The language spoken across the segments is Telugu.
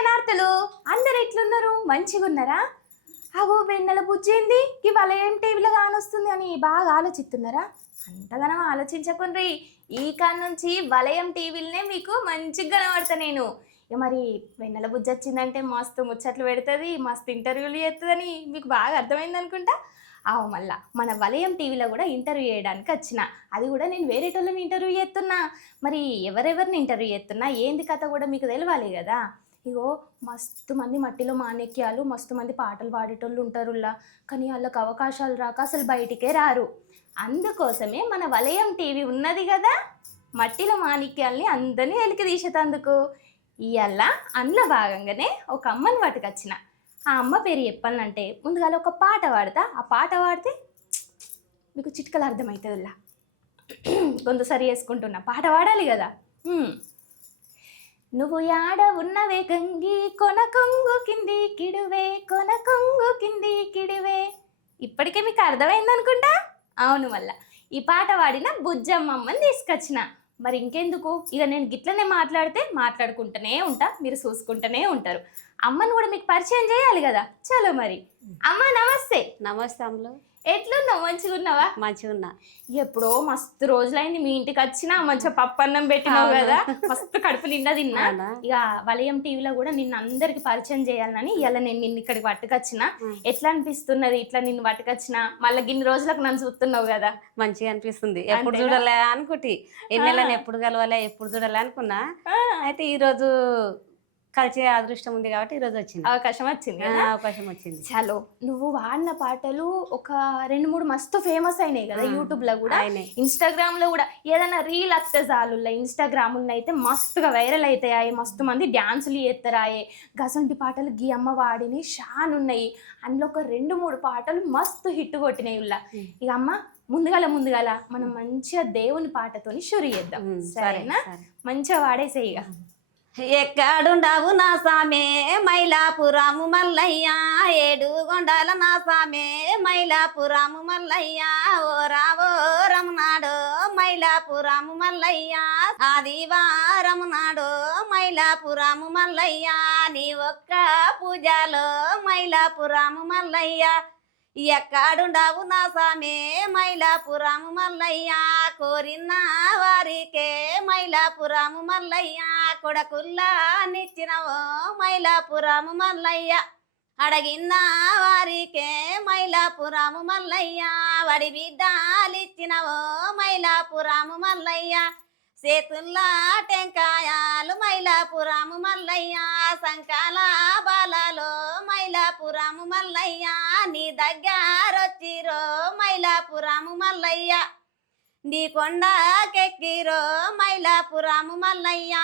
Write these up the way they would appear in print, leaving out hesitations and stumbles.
శనార్థులు అందరు ఎట్లున్నారు? మంచిగా ఉన్నారా? అగో వెన్నెల బుజ్జేంది ఇవాళ ఏం టీవీలో కానొస్తుంది అని బాగా ఆలోచిస్తున్నారా? అంతగానం ఆలోచించకుండ్రి. ఈ కాన్ నుంచి వలయం టీవీలనే మీకు మంచిగా కనబడతా నేను. ఇక మరి వెన్నెల బుజ్జి వచ్చిందంటే మస్తు ముచ్చట్లు పెడుతుంది, మస్తు ఇంటర్వ్యూలు చేస్తుందని మీకు బాగా అర్థమైంది అనుకుంటా. మళ్ళా మన వలయం టీవీలో కూడా ఇంటర్వ్యూ చేయడానికి వచ్చిన. అది కూడా నేను వేరేటోళ్ళని ఇంటర్వ్యూ చేస్తున్నా. మరి ఎవరెవరిని ఇంటర్వ్యూ చేస్తున్నా ఏంది కథ కూడా మీకు తెలవాలి కదా. ఇగో మస్తు మంది మట్టిలో మాణిక్యాలు, మస్తు మంది పాటలు పాడేటోళ్ళు ఉంటారులా, కానీ వాళ్ళకి అవకాశాలు రాక అసలు బయటికే రారు. అందుకోసమే మన వలయం టీవీ ఉన్నది కదా, మట్టిలో మాణిక్యాల్ని అందరినీ వెలికి తీసేటందుకు. ఇవాళ అందులో భాగంగానే ఒక అమ్మని పట్టుకొచ్చిన. ఆ అమ్మ పేరు చెప్పాలంటే ముందుగా ఒక పాట పాడతా. ఆ పాట పాడితే మీకు చిట్కలు అర్థమవుతుందిలా. కొంత సరి చేసుకుంటున్నా, పాట పాడాలి కదా. నువ్వు యాడ ఉన్నవే గంగి కొన కొంగు కింది కిడువే, కొన కొంగు కింది కిడివే. ఇప్పటికే మీకు అర్థమైంది అనుకుంటా. అవును, మళ్ళా ఈ పాట పాడిన బుజ్జమ్మమ్మని తీసుకొచ్చిన. మరి ఇంకెందుకు, ఇక నేను గిట్లనే మాట్లాడుకుంటూనే ఉంటా, మీరు చూసుకుంటూనే ఉంటారు. అమ్మను కూడా మీకు పరిచయం చేయాలి కదా. చలో మరి. అమ్మ నమస్తే. నమస్తే అమ్మలు. ఎట్లున్నావు? మంచిగా ఉన్నావా? మంచిగా ఉన్నా. ఎప్పుడో మస్తు రోజులైంది మీ ఇంటికి వచ్చినా, మంచిగా పప్పు అన్నం పెట్టినావు కదా, మస్తు కడుపు నిండా తిన్నా. ఇక వలయం టీవీలో కూడా నిన్ను అందరికి పరిచయం చేయాలని ఇలా నేను నిన్ను ఇక్కడికి పట్టుకొచ్చిన. ఎట్లా అనిపిస్తున్నది ఇట్లా నిన్ను పట్టుకొచ్చిన? మళ్ళీ ఇన్ని రోజులకు నన్ను చూస్తున్నావు కదా. మంచిగా అనిపిస్తుంది. ఎప్పుడు చూడాలి అనుకుంటే ఎన్నెళ్ళని ఎప్పుడు కలవాలి ఎప్పుడు చూడాలి అనుకున్నా. అయితే ఈ రోజు కలిసే అదృష్టం ఉంది కాబట్టి ఈ రోజు వచ్చింది, అవకాశం వచ్చింది. చలో, నువ్వు వాడిన పాటలు ఒక 2-3 మస్తు ఫేమస్ అయినాయి కదా యూట్యూబ్ లో కూడా, ఇన్స్టాగ్రామ్ లో కూడా. ఏదైనా రీల్ అత్తే చాలు ఇన్స్టాగ్రామ్ అయితే మస్తుగా వైరల్ అవుతాయి, మస్తు మంది డ్యాన్సులు చేస్తారాయే. గసంటి పాటలు గీ అమ్మ వాడిని షాన్ ఉన్నాయి. అందులో ఒక 2-3 పాటలు మస్తు హిట్ కొట్టినాయి ఉల్లా. ఇక అమ్మ ముందుగాల మనం మంచిగా దేవుని పాటతోని షురు చేద్దాం, సరేనా? మంచిగా వాడేసేయి. ఇక ఎక్కడుండావు నా సామే మైలాపురాము మల్లయ్య, 7 గొండాల నా సామే మైలాపురాము మల్లయ్య. ఓ రావో రమనాడో మైలాపురాము మల్లయ్య, ఆదివారము నాడో మైలాపురాము మల్లయ్య. నీ ఒక్క పూజలో మైలాపురాము మల్లయ్య. ఎక్కడుండావు నా సామే మైలాపురాము మల్లయ్య, కోరిన వారికే మైలాపురాము మల్లయ్య. కొడకుల్లా నిచ్చినవో మైలాపురాము మల్లయ్య, అడగిన వారికే మైలాపురాము మల్లయ్య. వడి బిడ్డలిచ్చినవో మైలాపురాము మల్లయ్య, చేతుల్లా టెంకాయాలు మైలాపురాము మల్లయ్య. సంకాల బాలలో మైలాపురాము మల్లయ్య, నీ దగ్గరొచ్చిరో మైలాపురాము మల్లయ్య. నీ కొండకెక్కిరో మైలాపురాము మల్లయ్య,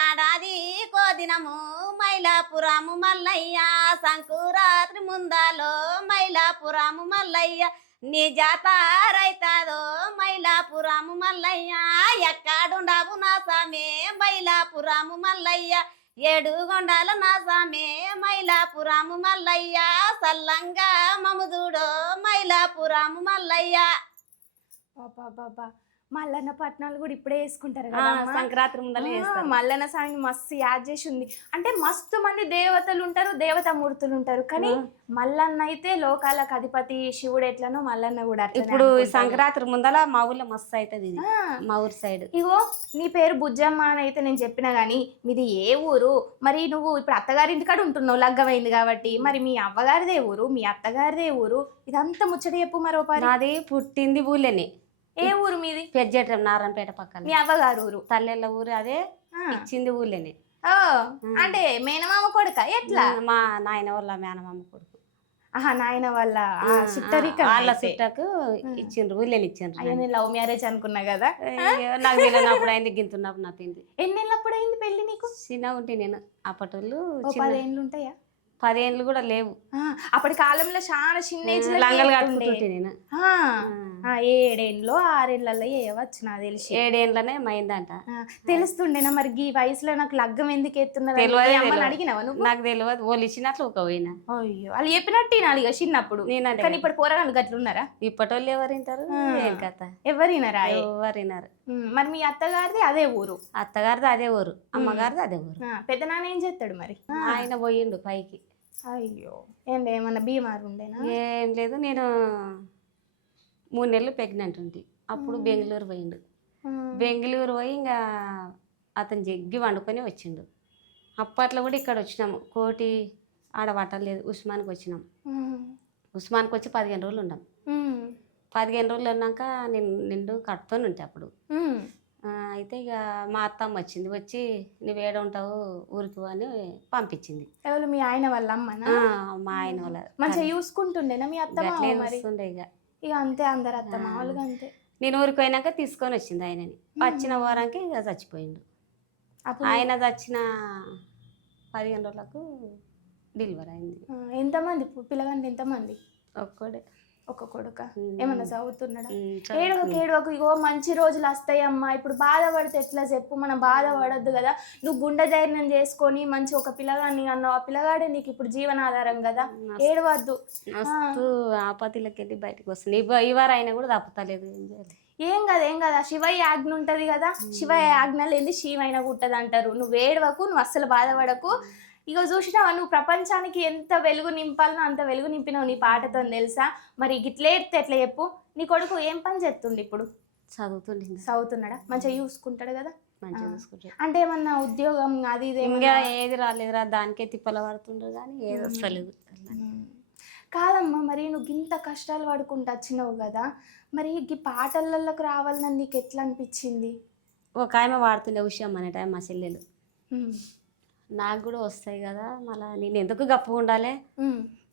ఏడాది కోదినము మైలాపురాము మల్లయ్య. సంకురాత్రి ముందాలో మైలాపురాము మల్లయ్య, నీ జాతరైతాదో మైలాపురాము మల్లయ్య. ఎక్కడుండావు నా సామే మైలాపురాము మల్లయ్య, 7 గొండాల నా సామే మైలాపురాము మల్లయ్య. సల్లంగా మముదుడో మైలాపురాము మల్లయ్య. బాబా మల్లన్న పట్నాలు కూడా ఇప్పుడే వేసుకుంటారు కదా, సంక్రాంతి ముందర మల్లన్న స్వామి మస్తు యాద్ చేసి ఉంది. అంటే మస్తు మంది దేవతలు ఉంటారు, దేవతామూర్తులు ఉంటారు, కానీ మల్లన్న అయితే లోకాలకు అధిపతి శివుడు ఎట్లనో మల్లన్న కూడా. ఇప్పుడు సంక్రాంతి ముందర మా ఊర్లో మస్తు అవుతుంది, మా ఊరు సైడ్. ఇగో నీ పేరు బుజ్జమ్మ అని అయితే నేను చెప్పినా గానీ మీది ఏ ఊరు? మరి నువ్వు ఇప్పుడు అత్తగారింటి కాడ ఉంటున్నావు లగ్గమైంది కాబట్టి, మరి మీ అవ్వగారిదే ఊరు, మీ అత్తగారిదే ఊరు, ఇదంతా ముచ్చట చెప్పు. మరో పని. నాది పుట్టింది ఊళ్ళని. ఏ ఊరు మీది? పెజ్జేటం నారాయణపేట పక్కన. మీ అవ్వగారు ఊరు? తల్లెళ్ళ ఊరు, అదే ఇచ్చింది ఊళ్ళని. అంటే మేనమామ కొడుక ఎట్లా? మా నాయన వాళ్ళ మేనమామ కొడుకు. నాయన వాళ్ళ వాళ్ళ చుట్టకు ఇచ్చిండ్రు, ఊళ్ళని ఇచ్చిండ్రు. నేను లవ్ మ్యారేజ్ అనుకున్నా కదా. నాకు తెలియనప్పుడు అయింది, గింతున్నప్పుడు నా పెళ్లి. ఎన్నేళ్ళప్పుడు అయింది పెళ్లి నీకు? చిన్నగా ఉంటే నేను అప్పటోళ్ళు 10 ఏళ్ళు ఉంటాయా? 10 ఏళ్ళు కూడా లేవు. అప్పటి కాలంలో చాలా చిన్న ఏజ్ లంగలు కట్టుకుంటుంటే నేను. 7 ఏళ్ళలో 6 ఏళ్ళలో ఏవచ్చు నాకు తెలిసి. 7 ఏళ్ళనే మైందంట. తెలుస్తుండేనా మరి ఈ వయసులో నాకు లగ్గం ఎందుకు ఎత్తున్నారు అడిగినావా నువ్వు? నాకు తెలియదు, వాళ్ళు ఇచ్చినట్లు ఒక పోయినా. అయ్యో, వాళ్ళు చెప్పినట్టు వినాలి ఇక చిన్నప్పుడు. కానీ ఇప్పుడు పోరగాళ్ళు గట్లున్నారా? ఇప్పటి వాళ్ళు ఎవరు వింటారు? ఏం కథ, ఎవరినారా? ఎవరినారు. మరి మీ అత్తగారిది అదే ఊరు? అత్తగారిది అదే ఊరు, అమ్మగారిది అదే ఊరు. పెద్ద నాన్న ఏం చేస్తాడు మరి? ఆయన పోయిండు పైకి. అయ్యో, ఏంటి ఏమన్నా బీమారు ఉండేనా? ఏం లేదు, నేను 3 నెలలు ప్రెగ్నెంట్ ఉంది. అప్పుడు బెంగళూరు పోయిండు. బెంగళూరు పోయి ఇంకా అతను జగ్గి వండుకొని వచ్చిండు. అప్పట్లో కూడా ఇక్కడ వచ్చినాము, కోటి ఆడ పట్టలేదు, ఉస్మాన్కి వచ్చినాం. ఉస్మాన్కి వచ్చి 15 రోజులు ఉన్నాం. 15 రోజులు ఉన్నాక నేను నిండు కట్టుకొని ఉంటే అప్పుడు. అయితే ఇక మా అత్తమ్మ వచ్చింది, వచ్చి నువ్వు ఏడ ఉంటావు ఊరికి అని పంపించింది. ఎవరు, మీ ఆయన వాళ్ళ అమ్మనా? మా ఆయన వాళ్ళ. మంచిగా చూసుకుంటుండేనా మీ అత్తమ్మ? చూస్తుండే ఇక అంతే, అందరు అత్తమ్మ వాళ్ళుగా అంతే. నేను ఊరికి పోయినాక తీసుకొని వచ్చింది ఆయనని. వచ్చిన వారానికి ఇక చచ్చిపోయిండు. ఆయన చచ్చిన 15 రోజులకు డెలివరీ అయింది. ఎంతమంది పిల్లగాండి? ఎంతమంది? ఒక్కడే. ఒక కొడుక? ఏమన్నా చదువుతున్నాడా? ఏడవకు, ఇగో మంచి రోజులు వస్తాయమ్మా. ఇప్పుడు బాధపడితే ఎట్లా చెప్పు, మనం బాధపడద్దు కదా. నువ్వు గుండె ధైర్యం చేసుకొని మంచి ఒక పిల్లగాన్ని అన్నావు, ఆ పిల్లగాడే నీకు ఇప్పుడు జీవనాధారం కదా, ఏడవద్దు. ఆపతిలోకి వెళ్ళి బయటకు వస్తుంది. ఈ వారం అయినా కూడా తప్పుతలేదు. ఏం కదా, శివయ్య ఆజ్ఞ ఉంటది కదా, శివయ్య ఆజ్ఞ లేని శివైన పుట్టదు అంటారు. నువ్వు ఏడవకు, నువ్వు అస్సలు బాధపడకు. ఇక చూసినావా, నువ్వు ప్రపంచానికి ఎంత వెలుగు నింపాలనో అంత వెలుగు నింపినావు నీ పాటతో, తెలుసా? మరి గిట్లే ఎట్లా చెప్పు. నీ కొడుకు ఏం పని చేస్తుండు ఇప్పుడు? చదువుతున్నాడా? మంచిగా చూసుకుంటాడు కదా? అంటే ఏమన్నా ఉద్యోగం అది ఇది ఇంకా ఏది రాలేదురా, దానికే తిప్పల పడుతుండ్రు కానీ ఏది వస్తలేదు. కాదమ్మా, మరి నువ్వు ఇంత కష్టాలు పడుకుంటూ వచ్చినావు కదా, మరి ఈ పాటలలోకి రావాలని నీకు ఎట్లా అనిపించింది? ఒక ఆమె వాడుతుండే ఉషయం అనే టైం మా చెల్లెలు, నాకు కూడా వస్తాయి కదా, మళ్ళీ నేను ఎందుకు గప్పు ఉండాలి,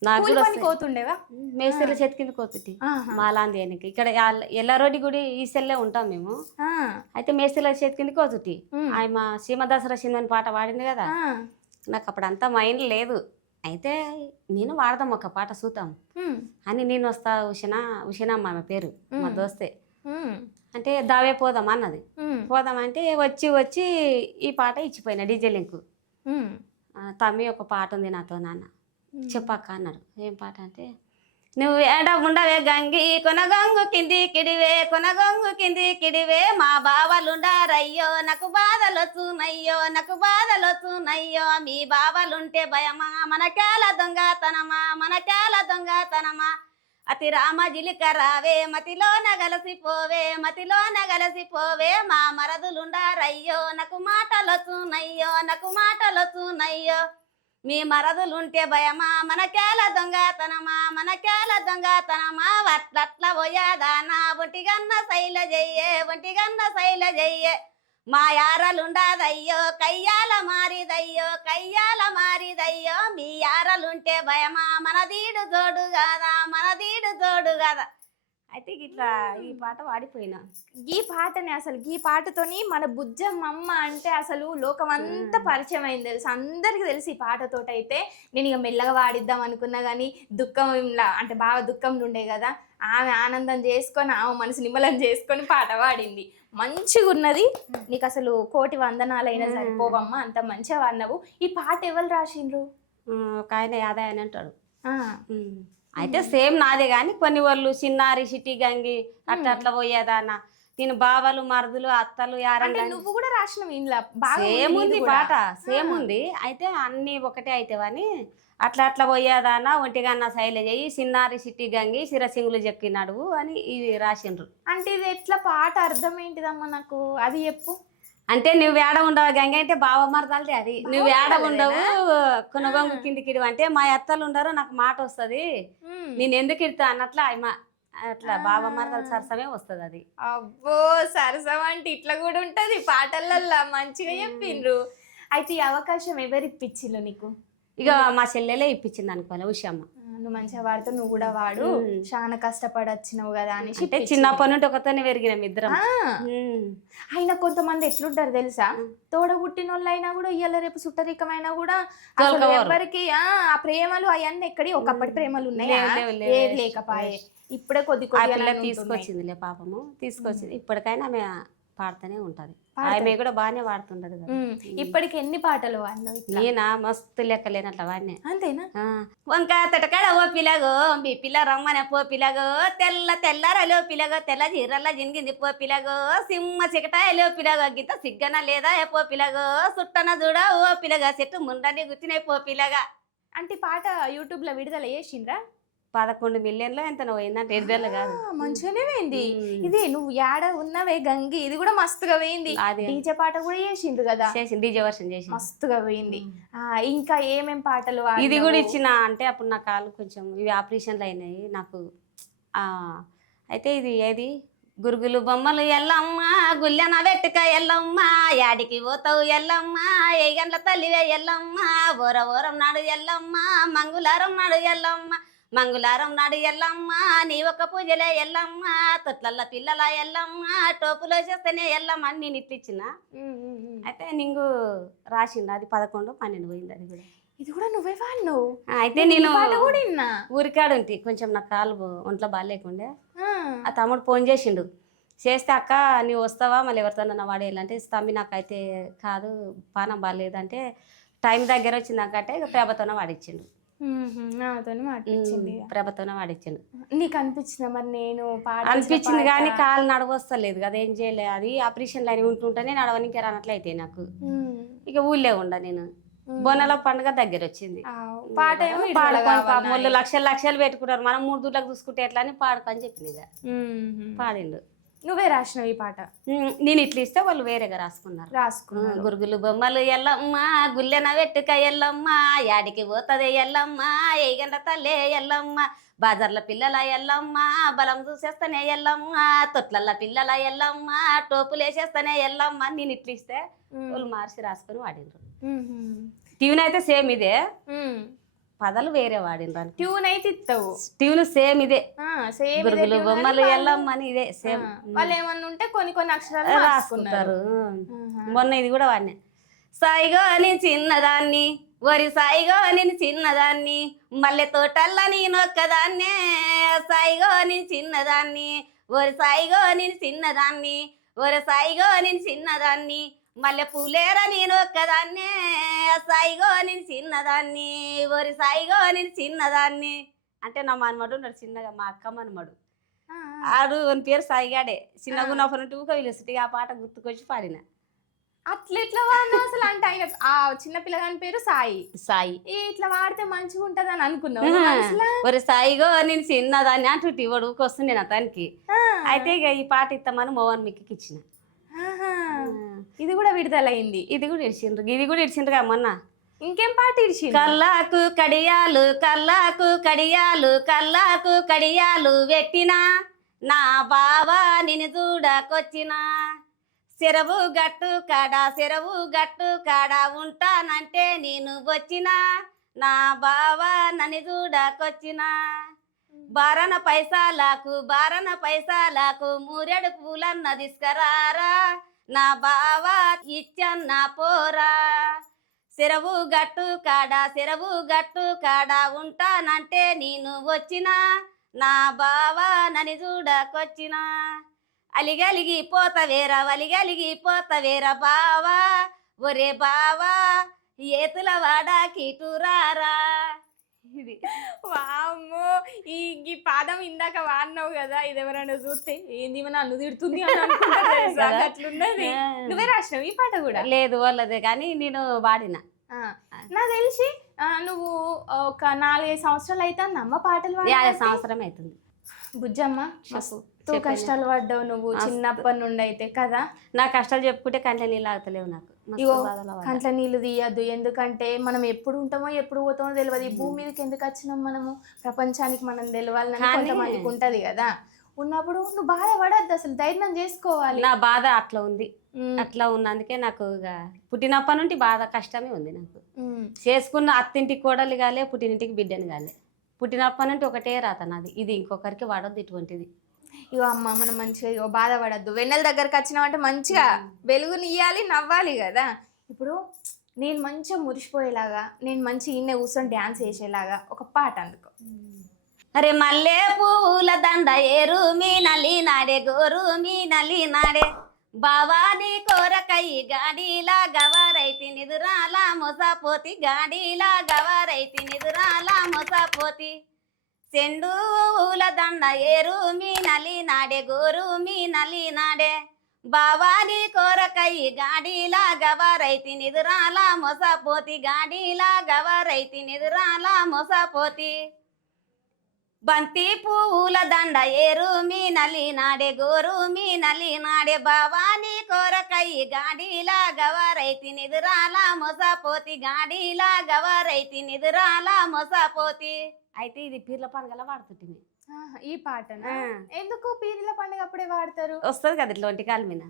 నాకు కూడా కోతుండేవా? మేస్త్రీల చేతి కింద కోతుటి మాలాంది ఆయనకి. ఇక్కడ ఎల్లారెడ్డి గుడి ఈ సెల్లే ఉంటాం మేము. అయితే మేస్త్రీల చేతి కింద కోతుటి. ఆయన సీమ దసరా సినిమాని పాట పాడింది కదా, నాకు అప్పుడు అంతా మైండ్ లేదు. అయితే నేను వాడదాం ఒక పాట చూద్దాం అని నేను వస్తా, ఉషనమ్మ ఆమె పేరు, మా దోస్తే. అంటే దావే పోదాం అన్నది. పోదామంటే వచ్చి ఈ పాట ఇచ్చిపోయినా డీజే లింక్. తమ్మి ఒక పాట ఉంది నాతో, నాన్న చెప్పక్క అన్నాడు. ఏం పాట అంటే, నువ్వు ఏడ ఉండవే గంగి కొనగంగు కింది కిడివే, కొనగంగు కింది కిడివే, మా బావలుండారయ్యో నాకు బాధలొచ్చునయ్యో, నాకు బాధలొచ్చునయ్యో, మీ బావలుంటే భయమా మనకేల దొంగతనమా, మనకేల దొంగతనమా, అతి రామ జిలికరావే మతిలోన గలసిపోవే, మతిలోన గలసిపోవే, మా మరదులుండారయ్యో నాకు మాటలొచ్చునయ్యో, నాకు మాటలొచ్చునయ్యో, మీ మరదులుంటే భయమా మనకేల దొంగతనమా, మనకేల దొంగతనమా, అట్లట్ల పోయాదానా ఒంటిగన్న శైలజయ్యే, ఒంటిగన్న శైలజయ్యే, మా యారలుండదయ్యో కయ్యాల మారిదయ్యో, కయ్యాల మారిదయ్యో, మీ యారలుంటే భయమా మనదీడు జోడు కదా, మనదీడు జోడు కదా. అయితే ఇట్లా ఈ పాట వాడిపోయినా. ఈ పాటని అసలు ఈ పాటతోని మన బుజ్జమ్మ అంటే అసలు లోకం అంతా పరిచయం అయింది తెలుసు, అందరికి తెలిసి ఈ పాటతోటి. అయితే నేను ఇక మెల్లగా వాడిద్దాం అనుకున్నా కానీ దుఃఖంలా అంటే బాగా దుఃఖంలో ఉండే కదా, ఆమె ఆనందం చేసుకొని ఆమె మనసు నిమ్మలం చేసుకొని పాట పాడింది. మంచిగా ఉన్నది. నీకు అసలు కోటి వందనాలైనా సరిపోవమ్మా, అంత మంచిగా వాడినావు. ఈ పాట ఎవరు రాసిండ్రు? ఒక ఆయన యాదయ్య అని అంటాడు. అయితే సేమ్ నాదే కానీ కొన్ని వాళ్ళు చిన్నారి సిటీ గంగి అట్లా అట్లా పోయేదాన్న, నేను బావలు మరదులు అత్తలు యారంటే నువ్వు కూడా రాసినవి ఇంట్లో సేమ్ ఉంది పాట, సేమ్ ఉంది. అయితే అన్ని ఒకటే అయితేవని అట్లా అట్లా పోయేదానా, ఒంటిగన్న శైలజ చిన్నారి సిటీ గంగి సిరసింగులు చెక్కినాడు అని ఇవి రాసిండ్రు. అంటే ఇది ఎట్లా పాట అర్థం ఏంటిదమ్మా నాకు అది చెప్పు. అంటే నువ్వు ఏడ ఉండవు గంగ అంటే బావ మరదాలది అది, నువ్వు ఏడ ఉండవు కొనగొంగు కిందికి అంటే మా అత్తలు ఉండరు నాకు మాట వస్తుంది, నేను ఎందుకు ఇడతా అన్నట్లా అట్లా బావ మరదల సరసమే వస్తుంది అది. అబ్బో, సరసం అంటే ఇట్లా కూడా ఉంటది పాటలల్లా, మంచిగా చెప్పిండ్రు. అయితే ఈ అవకాశం ఎవరు ఇప్పించిల్లు నీకు? ఇక మా చెల్లెలే ఇప్పించింది అనుకోలే ఉషమ్మ. నువ్వు మంచిగా వాడుతూ నువ్వు కూడా వాడు, చాలా కష్టపడి వచ్చినావు కదా అని. చిన్నప్పటి నుండి ఒకతోనే పెరిగినాం ఇద్దరం. అయినా కొంతమంది ఎట్లుంటారు తెలుసా, తోడ పుట్టిన వాళ్ళు అయినా కూడా ఇయ్యాల రేపు సుట్టరికమైనా కూడా ఎవరికి ఆ ప్రేమలు అవన్నీ ఎక్కడి ఒకప్పటి ప్రేమలు ఉన్నాయా? ఏది లేకపాయే, ఇప్పుడే కొద్ది కొద్దిగా తీసుకొచ్చిందిలే పాపము, తీసుకొచ్చింది. ఇప్పటికైనా ఆమె పాడుతూనే ఉంటుంది. ఆమె కూడా బాగానే వాడుతుండదు కదా. ఇప్పటికి ఎన్ని పాటలు వాడినావు ఇట్లా? నేనా మస్తు లెక్కలేనట్ల వాడినే. అంతేనా? వంక తటకాడ ఓ పిల్లగో మీ పిల్ల రమ్మనే పో పిల్లగో, తెల్ల తెల్లరలో పిల్లగో, తెల్ల జీరల్ల జినిగింది పో పిల్లగో, సింహ చికటాయలో పిల్లగో, గిత్త సిగ్గన లేదా పో పిల్లగో, సుట్టన చూడ ఓ పిల్లగా, చెట్టు ముండని గుచ్చినాయి పో పిల్లగా. అంటే ఈ పాట యూట్యూబ్ లో విడుదల చేసిండ్రా? 11 మిలియన్లో ఎంత పోయిందంటే 7 కాదు. మంచిగానే పోయింది. ఇది నువ్వు యాడ ఉన్నవే గంగి, ఇది కూడా మస్తుగా పోయింది. డీజే పాట కూడా చేసిండ్రు కదా, డీజే వర్షన్ చేసి మస్తుగా పోయింది. ఇంకా ఏమేం పాటలు ఇది కూడా ఇచ్చిన అంటే అప్పుడు నా కాళ్ళు కొంచెం ఇవి ఆపరేషన్లు అయినాయి నాకు. అయితే ఇది ఏది గురుగులు బొమ్మలు ఎల్లమ్మ, గుల్లెన వెట్టుక ఎల్లమ్మ, యాడికి పోతావు ఎల్లమ్మ, ఏ గంటల తల్లివే ఎల్లమ్మ, ఓరం నాడు ఎల్లమ్మ, మంగుళారం నాడు ఎల్లమ్మ, మంగుళారం నాడు ఎల్లమ్మ, నీ ఒక పూజలే ఎల్లమ్మ, తొట్లల్ల పిల్లల ఎల్లమ్మ, టోపులో చేస్తేనే ఎల్లమ్మ అని నేను ఇట్లిచ్చిన. అయితే నీకు రాసింది అది 11, 12 పోయింది. అది కూడా ఇది కూడా నువ్వే వాళ్ళు. అయితే నేను ఊరికాడు ఉంటే కొంచెం నా కాలు ఒంట్లో బాగాలేకుండే, ఆ తమ్ముడు ఫోన్ చేసిండు. చేస్తే అక్క నీవు వస్తావా మళ్ళీ ఎవరితో వాడేయాలంటే, తమ్మి నాకైతే కాదు పానం బాగాలేదంటే, టైం దగ్గర వచ్చిందాకంటే ఇక ప్రభతోనే వాడిచ్చిండు. ప్రభతోనే వాడిచ్చిండు. నీకు అనిపించిందా మరి? నేను అనిపించింది కానీ కాలు నడవస్తలేదు కదా, ఏం చేయలే. అది ఆపరేషన్లు అని ఉంటుంటేనే నడవనికి రానట్లయితే నాకు ఇక ఊళ్ళే ఉండ. నేను బోనాల పండుగ దగ్గర వచ్చింది, పాడుకొని లక్షలు పెట్టుకున్నారు, మనం 3 దూట్లకు చూసుకుంటే ఎట్లా అని పాడుకొని చెప్పింది. ఇక పాడిండు. నువ్వే రాసినావు ఈ పాట? నేను ఇట్లా ఇస్తే వాళ్ళు వేరేగా రాసుకున్నారు. గురుగులు బొమ్మలు ఎల్లమ్మ, గుల్లెన వెట్టుక ఎల్లమ్మ, యాడికి పోతదే ఎల్లమ్మ, ఏ గంట తల్లే ఎల్లమ్మ, బాజర్ల పిల్లల ఎల్లమ్మ, బలం చూసేస్తానే ఎల్లమ్మ, తొట్లల్ల పిల్లల ఎల్లమ్మ, టోపులేసేస్తానే ఎల్లమ్మ. నేను ఇట్లా ఇస్తే వాళ్ళు మార్చి రాసుకొని వాడినరు. ట్యూన్ అయితే సేమ్ ఇదే, పదాలు వేరే వాడినరు. ట్యూన్ అయితే ఇస్తావు, ట్యూన్ సేమ్ ఇదే, గురుగులు బొమ్మలు ఎల్లమ్మని ఇదే సేమ్. వాళ్ళు ఏమన్నా ఉంటే కొన్ని అక్షరాలు రాసుకుంటారు. మొన్న ఇది కూడా వాడినా. సాయిగో నేను చిన్నదాన్ని, వరి సాయిగో నేను చిన్నదాన్ని, మల్లె తోటల్లా నేను ఒక్కదాన్నే, సాయిగో నేను చిన్నదాన్ని, వరి సాయిగో నేను చిన్నదాన్ని, వరి సాయిగో నేను చిన్నదాన్ని, మల్లె పూలేరా నేను ఒక్కదాన్నే, సాయిగో నేను చిన్నదాన్ని, వరి సాయిగో నేను చిన్నదాన్ని. అంటే నా మనమడు ఉన్నాడు చిన్నగా, మా అక్క మనమడు, ఆడు అని పేరు సాయిగాడే. చిన్నగా ఉన్నప్పుడు టూక పిలుస్తుంటే ఆ పాట గుర్తుకొచ్చి పాడిన. అట్లా వాడినా అసలు? అంటే ఆ చిన్న పిల్లగాని పేరు సాయి, ఇట్లా వాడితే మంచిగా ఉంటది అని అనుకున్నావు? ఒరే సాయిగో నేను చిన్నదాన్ని అంటుంటే ఇవాడు వస్తుంది నేను అతనికి. అయితే ఇక ఈ పాట ఇస్తామని మోహన్ మిక్కి ఇచ్చిన. ఇది కూడా విడుదలైంది. ఇది కూడా ఇడిచిండ్రుగా మొన్న. ఇంకేం పాట ఇడిచి? కల్లాకు కడియాలు, కల్లాకు కడియాలు, కల్లాకు కడియాలు పెట్టినా, నా బావా నిన్ను చూడకొచ్చినా, చెరవు గట్టు కాడ ఉంటానంటే నేను వచ్చినా, నా బావా నన్ను చూడకొచ్చినా, బారన పైసాలకు మూరెడు పూలన్న తీసుకురారా, నా బావా ఇచ్చన్న పోరా, చెరవు గట్టు కాడ ఉంటానంటే నేను వచ్చినా, నా బావా నన్ను చూడకొచ్చినా, అలిగలిగి పోతవేరా బావా, ఒరే బావా ఏతుల వాడా కిటురారా. ఇది వామ్మో, ఈ పాదం ఇందాక వాడినావు కదా, ఇది ఎవరైనా చూస్తే ఏంది మన అన్ను తిడుతుంది అని అనుకుంటారు. అట్లున్నది. నువ్వే రాసినావు ఈ పాట కూడా? లేదు వాళ్ళదే, కానీ నేను వాడిన. నాకు తెలిసి నువ్వు ఒక 4-5 సంవత్సరాలు అయితే అమ్మ పాటలు 5 సంవత్సరం అవుతుంది. బుజ్జమ్మ ఎంతో కష్టాలు పడ్డావు నువ్వు చిన్నప్పటి నుండి అయితే కదా. నా కష్టాలు చెప్పుకుంటే కంట్ల నీళ్ళు ఆగుతలేవు నాకు. కంట్ల నీళ్ళు తీయద్దు, ఎందుకంటే మనం ఎప్పుడు ఉంటామో ఎప్పుడు పోతామో తెలియదు. ఈ భూమి మీదకి ఎందుకు వచ్చినాం మనము, ప్రపంచానికి మనం తెలియాలని కొంతమందికి ఉంటది కదా. ఉన్నప్పుడు నువ్వు బాధపడద్దు, అసలు ధైర్యం చేసుకోవాలి. నా బాధ అట్లా ఉంది, అట్లా ఉన్నందుకే నాకు పుట్టినప్పటి నుండి బాధ కష్టమే ఉంది నాకు. చేసుకున్న అత్తింటికి కోడలు కాలే, పుట్టినింటికి బిడ్డని కాలే. పుట్టినప్పటి నుండి ఒకటే రాత నాది, ఇది ఇంకొకరికి వాడద్దు ఇటువంటిది. ఇగో అమ్మ మనం మంచిగా బాధపడద్దు. వెన్నెల దగ్గరకు వచ్చినామంటే మంచిగా వెలుగునియ్యాలి, నవ్వాలి కదా. ఇప్పుడు నేను మంచిగా మురిసిపోయేలాగా, నేను మంచిగా ఇన్నే కూర్చొని డ్యాన్స్ చేసేలాగా ఒక పాట అందుకో. అరే మల్లె పూల దండ ఏరు మీ నలి నాడే, గోరు మీ నలి నాడే, బావాని కోరకై గాడిలా గవరైతి నిదురాల మొసపోతి గాడిలా గవరైతి నిదురాల మొసపోతి చెండు ఊల దండ ఏరు మీ నలి నాడే గోరు మీ నలి నాడే బావాని కోరకై గాడిలా గవరైతి నిదురాల మొసపోతి గాడిలా గవరైతి నిదురాల మొసపోతి బంతి పూల దండ ఏరు మీ నలి నాడే గోరు మీ నలి నాడే బావాని కోరకై గాడిలా గవరైతి నిదురాల మొసపోతి గాడిలా గవరైతి నిదురాల మొసపోతి. అయితే ఇది పీర్ల పండుగల వాడుతుంటుంది ఈ పాటనా? ఎందుకు పీర్ల పండుగ అప్పుడే వాడతారు? వస్తుంది కదా ఇట్లా ఒంటి కాలు మీద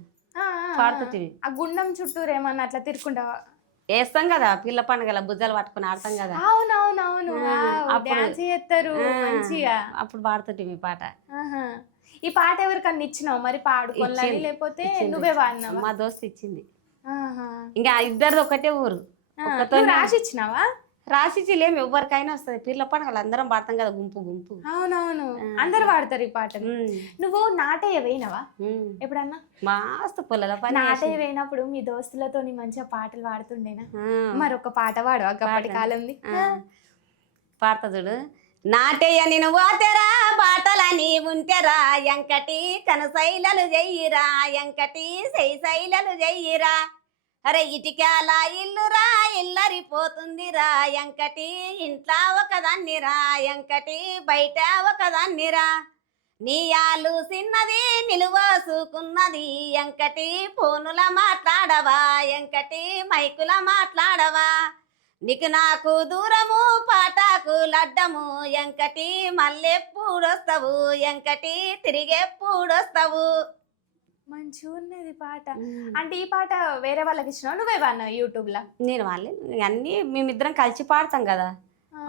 పాడుతుంది. ఆ గుండం చుట్టూరు ఏమన్నా అట్లా తిరుక్కుంటా వేస్తాం కదా పిల్ల పండుగల బుజ్జలు పట్టుకుని ఆడతాం కదా. అవునవునవును డాన్స్ చేస్తారు మంచిగా. అప్పుడు పాడుతుంటే మీ పాట. ఈ పాట ఎవరికన్నా ఇచ్చినావు మరి పాడుకోవాలి లేకపోతే నువ్వే వాడినావు? మా దోస్తు ఇచ్చింది. ఇంకా ఇద్దరిది ఒకటే ఊరు. రాసి ఇచ్చినావా? రాసిచ్చి లేము ఎవరికైనా వస్తుంది. పీర్ల పండుగలు అందరం పాడతాం కదా గుంపు గుంపు. అవునవును అందరు పాడతారు ఈ పాటను. నువ్వు నాటయ్య వేయినవా ఎప్పుడన్నా? మస్తు పొలాల పని. నాటయ్య వేయినప్పుడు మీ దోస్తులతో మంచిగా పాటలు పాడుతుండేనా? మరొక పాట పాడు అప్పటి కాలంది. పాడతా చూడు. నాటయ్య నేను పోతెరా పాటలని ఉంటెరా ఎంకటి కనసైలలు చెయ్యిరా ఎంకటి శైశైలలు చెయ్యిరా అరే ఇటికాల ఇల్లురా ఇల్లరిపోతుందిరా ఎంకటి ఇంట్లో ఒకదాన్నిరా ఎంకటి బయట ఒకదాన్నిరా నీయాలు చిన్నది నిలువసుకున్నది ఎంకటి ఫోనుల మాట్లాడవా ఎంకటి మైకుల మాట్లాడవా నీకు నాకు దూరము పాటాకు లడ్డము ఎంకటి మళ్ళెప్పుడొస్తావు ఎంకటి తిరిగెప్పుడొస్తావు. మంచిగా ఉన్నది పాట. అంటే ఈ పాట వేరే వాళ్ళకి ఇచ్చినావు నువ్వే వాడినావు యూట్యూబ్ లో? నేను వాళ్ళే అన్ని మేమిద్దరం కలిసి పాడతాం కదా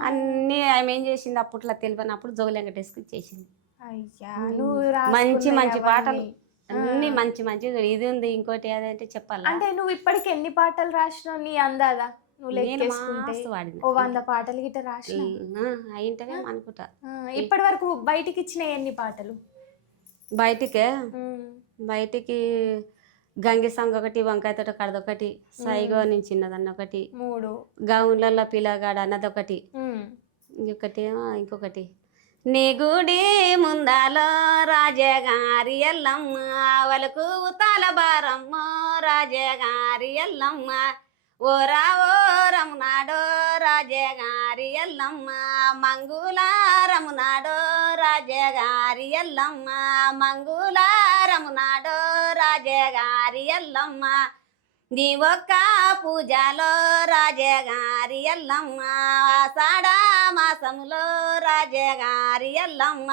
అన్ని. ఆమె ఏం చేసింది అప్పట్లో తెలియనప్పుడు జోగులు వెంకటేశ్వరికి ఇచ్చేసింది. అయ్యా నువ్వు మంచి మంచి పాటలు అన్ని మంచి మంచి. ఇది ఉంది ఇంకోటి ఏదంటే చెప్పాలి. అంటే నువ్వు ఇప్పటికి ఎన్ని పాటలు రాసినావు నీ అందాదా? నువ్వు లెక్కేసుకుంటే 100 పాటలు గిట్ట రాసిన అయింటనే అనుకుంటా. ఇప్పటి వరకు బయటికి ఇచ్చిన ఎన్ని పాటలు? బయటికి గంగి సాంగ్ ఒకటి, వంకాయ తోట కడదొకటి, సైగో నేను చిన్నదన్న ఒకటి, 3 గౌన్లలో పిల్లగాడు అన్నదొకటి, ఇంకొకటి నీ గుడి ముందాలో రాజగారి ఎల్లమ్మ వలకు ఉతాల బారమ్మ రాజగారి ఎల్లమ్మ ఓరా ఓరమునాడో రాజగారి ఎల్లమ్మ మంగుళారమునాడో రాజగారి ఎల్లమ్మ మంగుళారమునాడో రాజగారి ఎల్లమ్మ నీ ఒక్క పూజలో రాజగారి ఎల్లమ్మ ఆషాఢ మాసములో రాజగారి ఎల్లమ్మ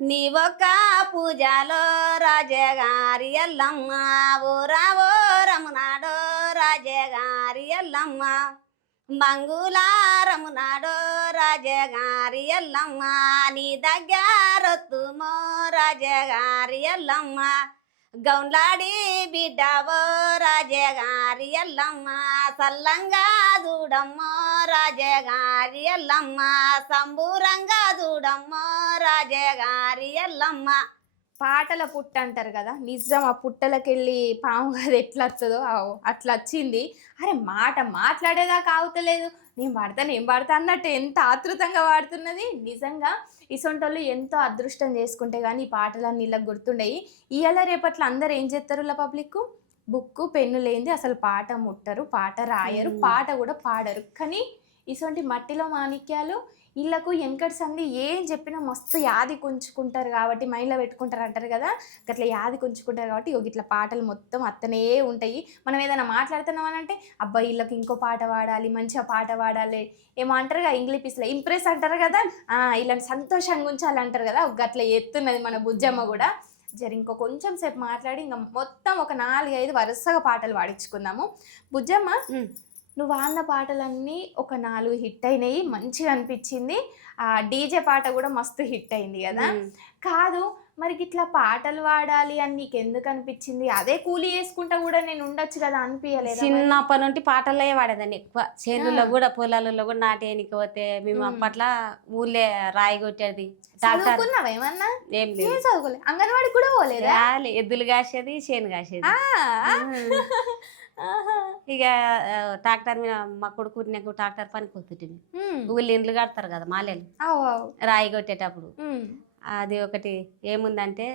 నీ ఒక్క పూజలో రాజగారి ఎల్లమ్మ ఓరా ఓరమునాడో రాజగారి ఎల్లమ్మ మంగుళారమునాడో రాజగారి ఎల్లమ్మ నీ దగ్గరొత్తుమో రాజగారి ఎల్లమ్మ గౌన్లాడి బిడ్డవో రాజగారి ఎల్లమ్మ సల్లంగా చూడమ్మో రాజగారి ఎల్లమ్మ సంబూరంగా చూడమ్మో రాజగారి ఎల్లమ్మ. పాటల పుట్ట అంటారు కదా, నిజం ఆ పుట్టలకెళ్ళి పాము కదా ఎట్లా వస్తుందో అట్లా వచ్చింది. అరే మాట మాట్లాడేదాకా ఆగుతలేదు, నేను పాడతా అన్నట్టు ఎంత ఆతృతంగా పాడుతున్నది. నిజంగా ఇసొంటోళ్ళు ఎంతో అదృష్టం చేసుకుంటే కానీ ఈ పాటలన్నీ ఇలా గుర్తుండయి. ఇవాళ రేపట్లో అందరు ఏం చేస్తారు ఇలా పబ్లిక్ బుక్కు పెన్ను లేనిది అసలు పాట ముట్టరు, పాట రాయరు, పాట కూడా పాడరు. కానీ ఇసొంటి మట్టిలో మాణిక్యాలు వీళ్ళకు వెనకటి సంది ఏం చెప్పినా మస్తు యాది కొంచుకుంటారు కాబట్టి మైండ్లో పెట్టుకుంటారు అంటారు కదా, అట్లా యాది కొంచుకుంటారు కాబట్టి ఇట్లా పాటలు మొత్తం అత్తనే ఉంటాయి. మనం ఏదైనా మాట్లాడుతున్నామని అంటే అబ్బాయి వీళ్ళకి ఇంకో పాట పాడాలి, మంచిగా పాట పాడాలి ఏమో అంటారు కదా, ఇంగ్లీష్లో ఇంప్రెస్ అంటారు కదా, వీళ్ళని సంతోషంగా ఉంచాలి అంటారు కదా, అట్లా ఎత్తున్నది మన బుజ్జమ్మ కూడా. ఇంకో కొంచెం సేపు మాట్లాడి ఇంకా మొత్తం ఒక 4-5 వరుసగా పాటలు పాడించుకుందాము. బుజ్జమ్మ నువ్వు ఆడిన పాటలన్నీ ఒక 4 హిట్ అయినాయి, మంచిగా అనిపించింది. ఆ డీజే పాట కూడా మస్తు హిట్ అయింది కదా. కాదు మరి ఇట్లా పాటలు పాడాలి అని నీకు ఎందుకు అనిపించింది? అదే కూలీ చేసుకుంటా కూడా నేను ఉండొచ్చు కదా అనిపించలేదా మరి? చిన్నప్పటి నుండి పాటలే పాడేదాన్ని ఎక్కువ. చేనుల్లో కూడా పొలాలలో కూడా నాటేయనికి పోతే మేము అప్పట్లో ఊళ్ళే రాయి కొట్టేది. డాక్టర్ చదువుకున్నావా ఏమన్నా? ఏం లేదు. ఏం చదువుకోలే, అంగన్వాడి కూడా పోలేదా? ఎద్దులు కాసేది, చేను కాసేది. ఆహా. ఇక ట్రాక్టర్ మీద మా కొడుకు నాకు ట్రాక్టర్ పనికి పోతుంటిమి. ఊళ్ళు ఇండ్లు కడతారు కదా మాలేలు, అవు అవు. రాయి కొట్టేటప్పుడు. అది ఒకటి ఏముందంటే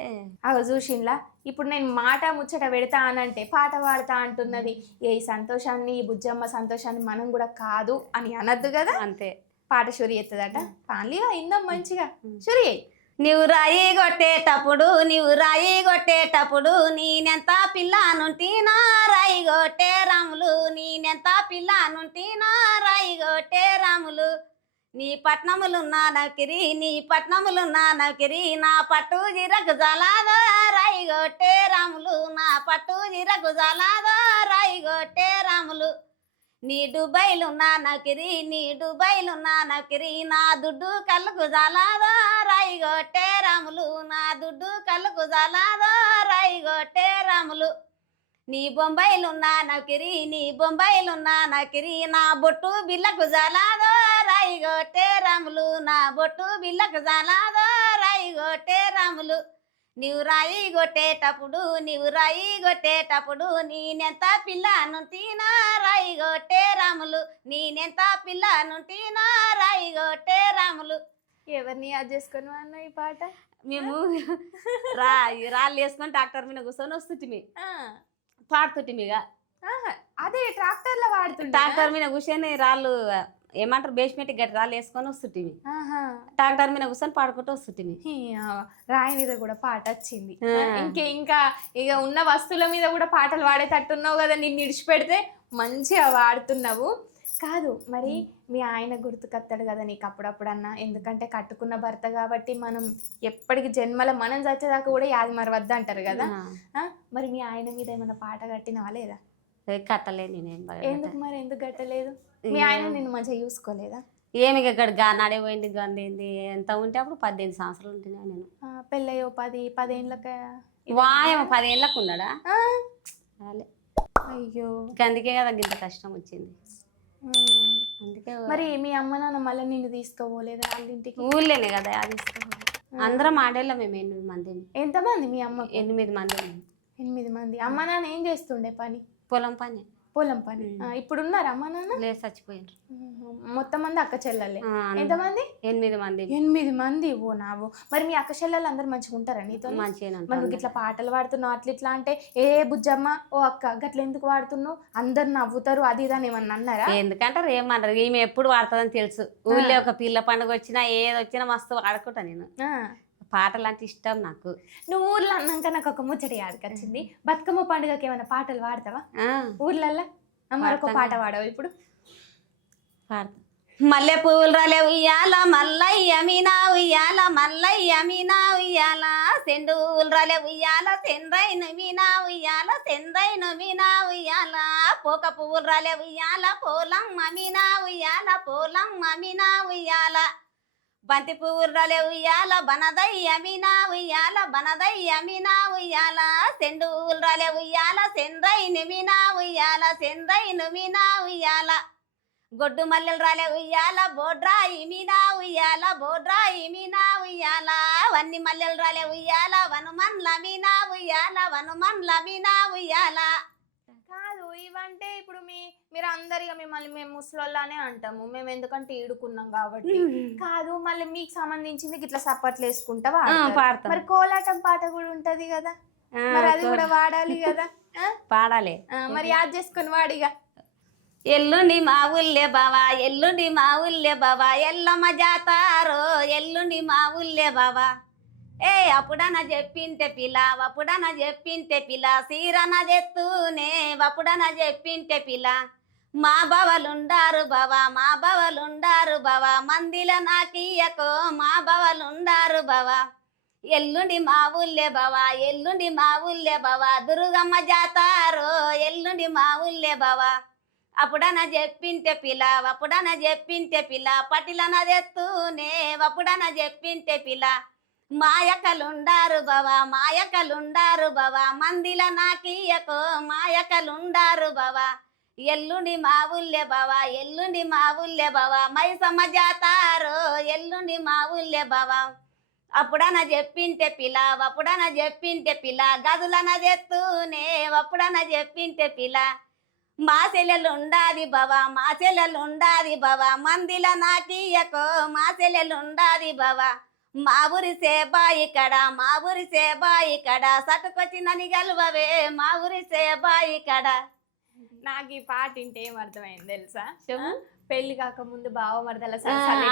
అగో చూసిండ్లా, ఇప్పుడు నేను మాట ముచ్చట పెడతా అనంటే పాట పాడతా అంటున్నది. ఈ సంతోషాన్ని, ఈ బుజ్జమ్మ సంతోషాన్ని మనం కూడా కాదు అని అనద్దు కదా. అంతే. పాట షురి ఎత్తదట. పాలిగా ఇందాం మంచిగా షురి అయ్యి. నీవు రాయి కొట్టేటప్పుడు, నీవు రాయి కొట్టేటప్పుడు నేనెంత పిల్లనుంటి నా రాయి కొట్టే రాములు, నేనెంత పిల్లనుంటి నా రాయి కొట్టే రాములు. నీ పట్నములున్నా నకిరి, నీ పట్నములున్నా నకిరి, నా పట్టు జిరకు జలాదో రాయి కొట్టే రాములు, నా పట్టు జిరకు జలాదో రాయి కొట్టే రాములు. నీ డుబైలున్నా నకిరి, నీ డుబైలున్నా నకిరి, నా దుడ్డు కళ్ళకు జలాదో రాయి కొట్టే రాములు, నా దుడ్డు కళ్ళకు జలాదో రాయి కొట్టే రాములు. నీ బొంబాయిలున్నా నకిరి, నీ బొంబాయిలున్నా నకిరి, నా బొట్టు బిల్లకు జలాదో రాయి కొట్టే రాములు, నా బొట్టు బిల్లకు జలాదో రాయి కొట్టే రాములు. నీవు రాయి కొట్టేటప్పుడు, నీవు రాయి కొట్టేటప్పుడు నేనెంత పిల్లనుంటి నా రాయి కొట్టే రాములు, నేనెంత పిల్లనుంటి నా రాయి కొట్టే రాములు. ఎవరిని యాద్ చేసుకొని అన్న ఈ పాట? మేము రాళ్ళు వేసుకొని ట్రాక్టర్ మీద కూర్చొని వస్తుంటిమి, పాడుతుంటిమి. ఇక అదే ట్రాక్టర్ లో వాడుతుంది. ట్రాక్టర్ మీద కూర్చొని రాళ్ళు ఏమంటారు బేస్మెంట్ గట్టి రాళ్ళు వేసుకొని వస్తుంటిమి, ట్రాక్టర్ మీద కూర్చొని పాడుకుంటూ వస్తుంటిమి. రాయి మీద కూడా పాట వచ్చింది. ఇంకా ఇక ఉన్న వస్తువుల మీద కూడా పాటలు పాడేటట్టున్నావు కదా. నిన్ను ఇడిచిపెడితే మంచిగా వాడుతున్నావు కాదు. మరి మీ ఆయన గుర్తుకొస్తాడు కదా నీకు అప్పుడప్పుడన్నా, ఎందుకంటే కట్టుకున్న భర్త కాబట్టి మనం ఎప్పటికి జన్మల మనం చచ్చేదాకా కూడా యాది మరవద్దు అంటారు కదా. మరి మీ ఆయన మీద ఏమైనా పాట కట్టినవా లేదా? కట్టలేదు నేనేం. ఎందుకు మరి, ఎందుకు కట్టలేదు? మీ ఆయన నిన్ను మంచిగా చూసుకోలేదా? ఏమి ఇక్కడ గానాడే పోయింది గందేంది ఎంత ఉంటే అప్పుడు 18 సంవత్సరాలు ఉంటున్నా నేను. పెళ్ళయ్యో 10 ఏళ్ళక వాయమ 10 ఏళ్ళకు ఉన్నాడా? అయ్యో, అందుకే కదా ఇంత కష్టం వచ్చింది. అందుకే మరి మీ అమ్మ నాన్న మళ్ళీ నిన్ను తీసుకోపోలేదా వాళ్ళ ఇంటికి? ఊళ్ళోనే కదా అది. అందరం ఆడేళ్ళం మేము 8 మంది. ఎంతమంది మీ అమ్మ? 8 మంది. 8 మంది. అమ్మ నాన్న ఏం చేస్తుండే పని? పొలం పని. పొలం పని. ఇప్పుడు ఉన్నారా అమ్మ నాన్న? లేదు, చచ్చిపోయారు. మొత్తం మంది అక్క చెల్లెలే? ఎంతమంది? 8 మంది. 8 మంది. ఓ నావు. మరి మీ అక్క చెల్లెలు అందరు మంచిగా ఉంటారా నీతో? మంచిగా. మరి నువ్వు ఇట్లా పాటలు పాడుతున్నావు అట్లా ఇట్లా అంటే ఏ బుజ్జమ్మ ఓ అక్క గట్ల ఎందుకు వాడుతున్నావు, అందరు నవ్వుతారు అది ఇదని ఏమన్నా అన్నారా? ఎందుకంటారు ఏమన్నారు, ఈమె ఎప్పుడు వాడుతుందని తెలుసు. ఊళ్ళో ఒక పిల్ల పండుగ వచ్చినా ఏది వచ్చినా మస్తు వాడుకుంటా నేను. పాటలు అంటే ఇష్టం నాకు. నువ్వు ఊర్లో అన్నాక నాకు ఒక ముచ్చట యాదకొచ్చింది. బతుకమ్మ పండుగకి ఏమైనా పాటలు పాడతావా ఊర్లల్లో? మరొక పాట పాడవు ఇప్పుడు? పాడతా. మల్లె పువ్వులు రాలే ఉయ్యాల మల్లయ్య మీనా ఉయ్యాల, మల్లయ్య మీనా ఉయ్యాల, సెండువులు రాలే ఉయ్యాల, సెండ్రైన మీనా ఉయ్యాల, సెండ్రైన మీనా ఉయ్యాల, పోక పువ్వులు రాలే ఉయ్యాల, పోలమ్మ మీనా ఉయ్యాల, పోలమ్మ మీనా ఉయ్యాల, బంతి పువ్వులు రాలే ఉయ్యాల, బనదయ్య మీనా ఉయ్యాల, బనదయ్య మీనా ఉయ్యాల, సెండువులు రాలే ఉయ్యాల, సెండ్రైన మీనా ఉయ్యాల, సెండ్రైన మీనా ఉయ్యాల, గొడ్డు మల్లెలు రాలే ఉయ్యాల, బోడ్రాయి మీనా ఉయ్యాల, బోడ్రాయి మీనా ఉయ్యాల, వన్ని మల్లెలు రాలే ఉయ్యాల, వనుమన్ల మీనా ఉయ్యాల, వనుమన్ల మీనా ఉయ్యాల. కాదు ఇవంటే ఇప్పుడు మీరు అందరిగా మిమ్మల్ని మేము ముసలోళ్ళనే అంటాము మేము, ఎందుకంటే ఈడుకున్నాం కాబట్టి. కాదు మళ్ళీ మీకు సంబంధించింది ఇట్లా సప్పట్లు వేసుకుంటా వాడతారు. మరి కోలాటం పాట కూడా ఉంటది కదా, మరి అది కూడా వాడాలి కదా. పాడాలి. మరి యాద్ చేసుకొని వాడిగా. ఎల్లుండి మా ఊళ్ళే బావా, ఎల్లుండి మా ఊళ్ళే బావా, ఎల్లమ్మ జాతారో ఎల్లుండి మా ఊళ్ళే బావా, ఏ అప్పుడన చెప్పింటే పిల్ల, అప్పుడన చెప్పింటే పిల్ల, సీరన చెత్తూనే అప్పుడన చెప్పింటే పిల్ల, మా బావలుండారు బావా, మా బావలుండారు బావా, మందిల నాకియకో మా బావలుండారు బావా, ఎల్లుండి మా ఊళ్ళే బావా, ఎల్లుండి మా ఊళ్ళే బావా, దుర్గమ్మ జాతారో ఎల్లుండి మా ఊళ్ళే బావా, అప్పుడన చెప్పింటే పిల్ల, అప్పుడన చెప్పింటే పిల్ల, పటిలన తెత్తూనే అప్పుడన చెప్పింటే పిల్ల, మాయకలుండారు బావా మాయకలుండారు బావా మందిల నాకీయకో మాయకలుండారు బావా ఎల్లుండి మా ఊళ్ళే బావా ఎల్లుండి మా ఊళ్ళే బావా మైసమ్మ జాతారో ఎల్లుండి మా ఊళ్ళే బావా అప్పుడన చెప్పింటే పిల్ల అప్పుడన చెప్పింటే పిల్ల గదులన చెత్తూనే అప్పుడన చెప్పింటే పిల్ల మా చెల్లెలుండాది బావా మా చెల్లెలుండాది బావా మందిల నాకీయకో మా చెల్లెలుండాది బావా మా ఊరి సేబా ఇక్కడ మా ఊరి సేబా ఇక్కడ సటుకొచ్చినని గెలవవే మా ఊరి సేబా ఇక్కడ నాకు ఈ పాట వింటే ఏం అర్థమైంది తెలుసా? చెప్పు. పెళ్లి కాక ముందు బావ మరదల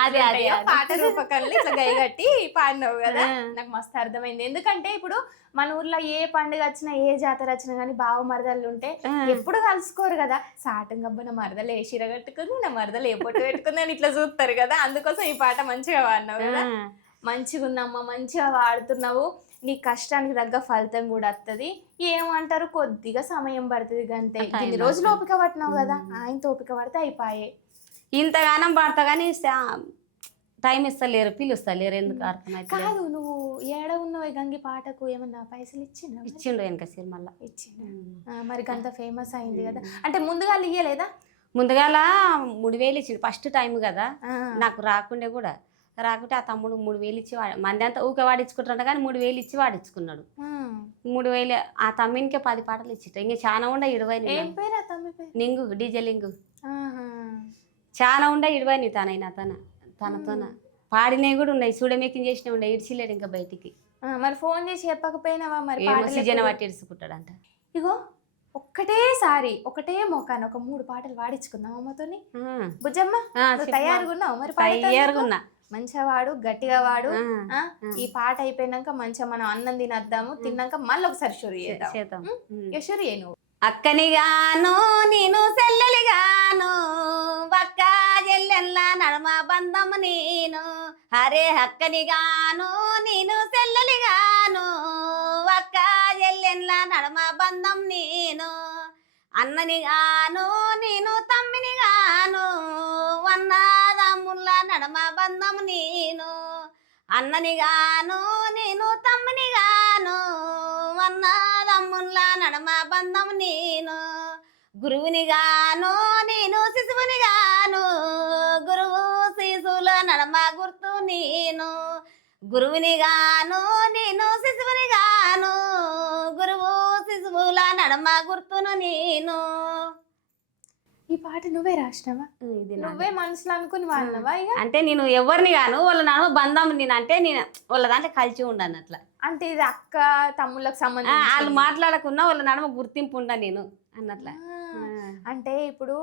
అదే, అదే. పాట రూపకంలో ఇట్లా గైగట్టి పాడినావు కదా, నాకు మస్తు అర్థమైంది. ఎందుకంటే ఇప్పుడు మన ఊర్లో ఏ పండుగ వచ్చినా ఏ జాతర వచ్చినా కానీ బావ మరదలు ఉంటే ఎప్పుడు కలుసుకోరు కదా. సాటం గబ్బ నా మరదలు ఏ చీర కట్టుకుంది నా మరదలు ఏ పొట్టు పెట్టుకుంది అని ఇట్లా చూస్తారు కదా. అందుకోసం ఈ పాట మంచిగా పాడినావు కదా. మంచిగా ఉందమ్మా, మంచిగా వాడుతున్నావు. నీ కష్టానికి తగ్గ ఫలితం కూడా వస్తుంది. ఏమంటారు, కొద్దిగా సమయం పడుతుంది గంతే. ఇన్ని రోజులు ఓపిక పట్టినావు కదా, ఆయనతో ఓపిక పడితే అయిపోయే. ఇంతగానం పడతా కానీ టైం ఇస్తలేరు పిలుస్తలేరు ఎందుకు అర్థమైతే కాదు, నువ్వు ఏడ ఉన్నావు గంగి పాటకు ఏమన్నా పైసలు ఇచ్చిండు వెనక సినిమాలో ఇచ్చిండు. మరి గంత ఫేమస్ అయింది కదా, అంటే ముందుగా ఇయ్యలేదా? ముందుగాల 3000 ఇచ్చిండు ఫస్ట్ టైం కదా. నాకు రాకుండే కూడా రాకుంటే ఆ తమ్ముడు 3000 ఇచ్చి మంది అంతా ఊకే వాడించుకుంటాడు కానీ 3000 ఇచ్చి వాడించుకున్నాడు. 3000 ఆ తమ్మినికే 10 పాటలు ఇచ్చిట. ఇంకా చాలా ఉండే 20. ఏం పేరు ఆ తమ్మి పేరు? నింగు డీజే లింగు. చాలా ఉండే 20 తనైనా తనతోన పాడినవి కూడా ఉన్నాయి. చూడమేకింగ్ చేసినవి ఉండే ఇడిచిలేడు ఇంకా బయటికి. మరి ఫోన్ చేసి చెప్పకపోయినావా? మరి సీజన్ బట్టి ఇడుచుకుంటాడంట. ఇగో ఒక్కటేసారి ఒకటే మోకాను ఒక 3 పాటలు వాడించుకుందాం అమ్మతోని. బుజ్జమ్మ తయారుగా ఉన్నావు? మరి తయారుగున్నా. మంచిగా వాడు, గట్టిగా వాడు. ఈ పాట అయిపోయినాక మంచిగా మనం అన్నం తినద్దాము. తిన్నాక మళ్ళీ ఒకసారి షురు చేద్దాం. షురు చేయి నువ్వు. అక్కనిగాను నేను చెల్లెలిగాను ఒక్క చెల్లెల్ల నడమ బంధము నేను. హరే అక్కనిగాను నేను చెల్లెలిగాను ఒక్క చెల్లెల్ల నడమ బంధం నేను. అన్ననిగాను నేను తమ్మినిగాను అన్నదమ్ముల నడమ బంధం నేను. అన్ననిగాను నేను తమ్మినిగాను అన్నదమ్ముల నడమ బంధం నేను. గురువునిగాను నేను శిశువునిగాను గురువు శిశువుల నడమ గుర్తు నేను. గురువునిగాను నేను శిశువునిగాను గురువు శిశువుల నడమ గుర్తును నేను. ఈ పాట నువ్వే రాసినావా? నువ్వే మనసులో అనుకుని వాడినవా? అంటే నేను ఎవరిని గాను వాళ్ళ నడమ బంధం నేను అంటే నేను వాళ్ళ దాంట్లో కలిసి ఉండను అట్లా. అంటే ఇది అక్క తమ్ముళ్ళకి సంబంధం, వాళ్ళు మాట్లాడకున్నా వాళ్ళ నడమ గుర్తింపు ఉండ నేను అన్నట్లా. అంటే ఇప్పుడు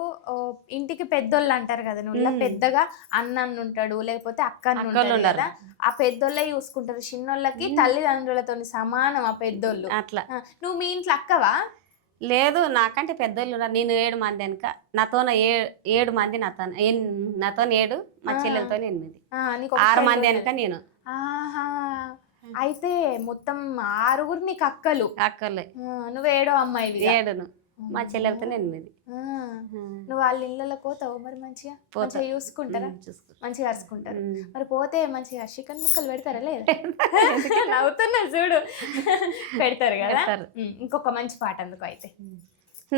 ఇంటికి పెద్దోళ్ళు అంటారు కదా, నువ్వు పెద్దగా అన్న ఉంటాడు లేకపోతే అక్క ఉంటారు. ఆ పెద్దోళ్ళే చూసుకుంటారు. చిన్నోళ్ళకి తల్లిదండ్రులతో సమానం ఆ పెద్దోళ్ళు. అట్లా నువ్వు మీ ఇంట్లో అక్కవా? లేదు, నాకంటే పెద్దోళ్ళు ఉన్నారు. నేను 7 మంది వెనక నాతో 7 మంది నాతో 7, మా చెల్లెలతో 8, 6 మంది వెనక నేను. అయితే మొత్తం 6 నీకు అక్కలు. అక్కలే. నువ్వు 7వ అమ్మాయి. 7, మా చెల్లెలతో 8. నువ్వు వాళ్ళ ఇళ్ళలో పోతావు మరి? మంచిగా చూసుకుంటారా? మంచిగా అరుచుకుంటారు. మరి పోతే మంచిగా చికెన్ ముక్కలు పెడతారా? లేదా? నవ్వుతున్నా చూడు. పెడతారు కదా. ఇంకొక మంచి పాట అందుకు అయితే.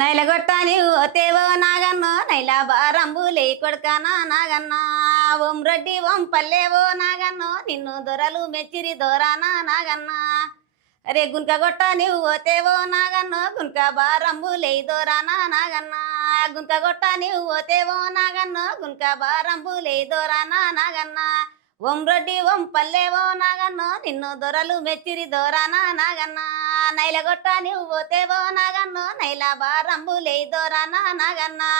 నైలగొట్టాని ఓతేవో నాగన్నో నైలా బారంబు లే కొడుకానా నాగన్నా. ఓం రెడ్డి ఓం పల్లెవో నాగన్నో నిన్ను దొరలు మెచ్చిరి దొరానా నాగన్నా. అరే గుంక గొట్ట నీవు ఓతేవో నాగన్నో గుంక బారంబు లే దొరానా నాగన్నా. గుంక గొట్ట నీవు ఓతేవో నాగన్నో గుంక బారంబు లే దొరానా నాగన్నా. ఓం రెడ్డి ఓం పల్లెవో నాగన్నో నిన్ను దొరలు మెచ్చిరి దొరానా నాగన్నా. నైలగొట్ట నీవు ఓతేవో నాగన్నో నైలా బారంబు లే దొరానా నాగన్నా.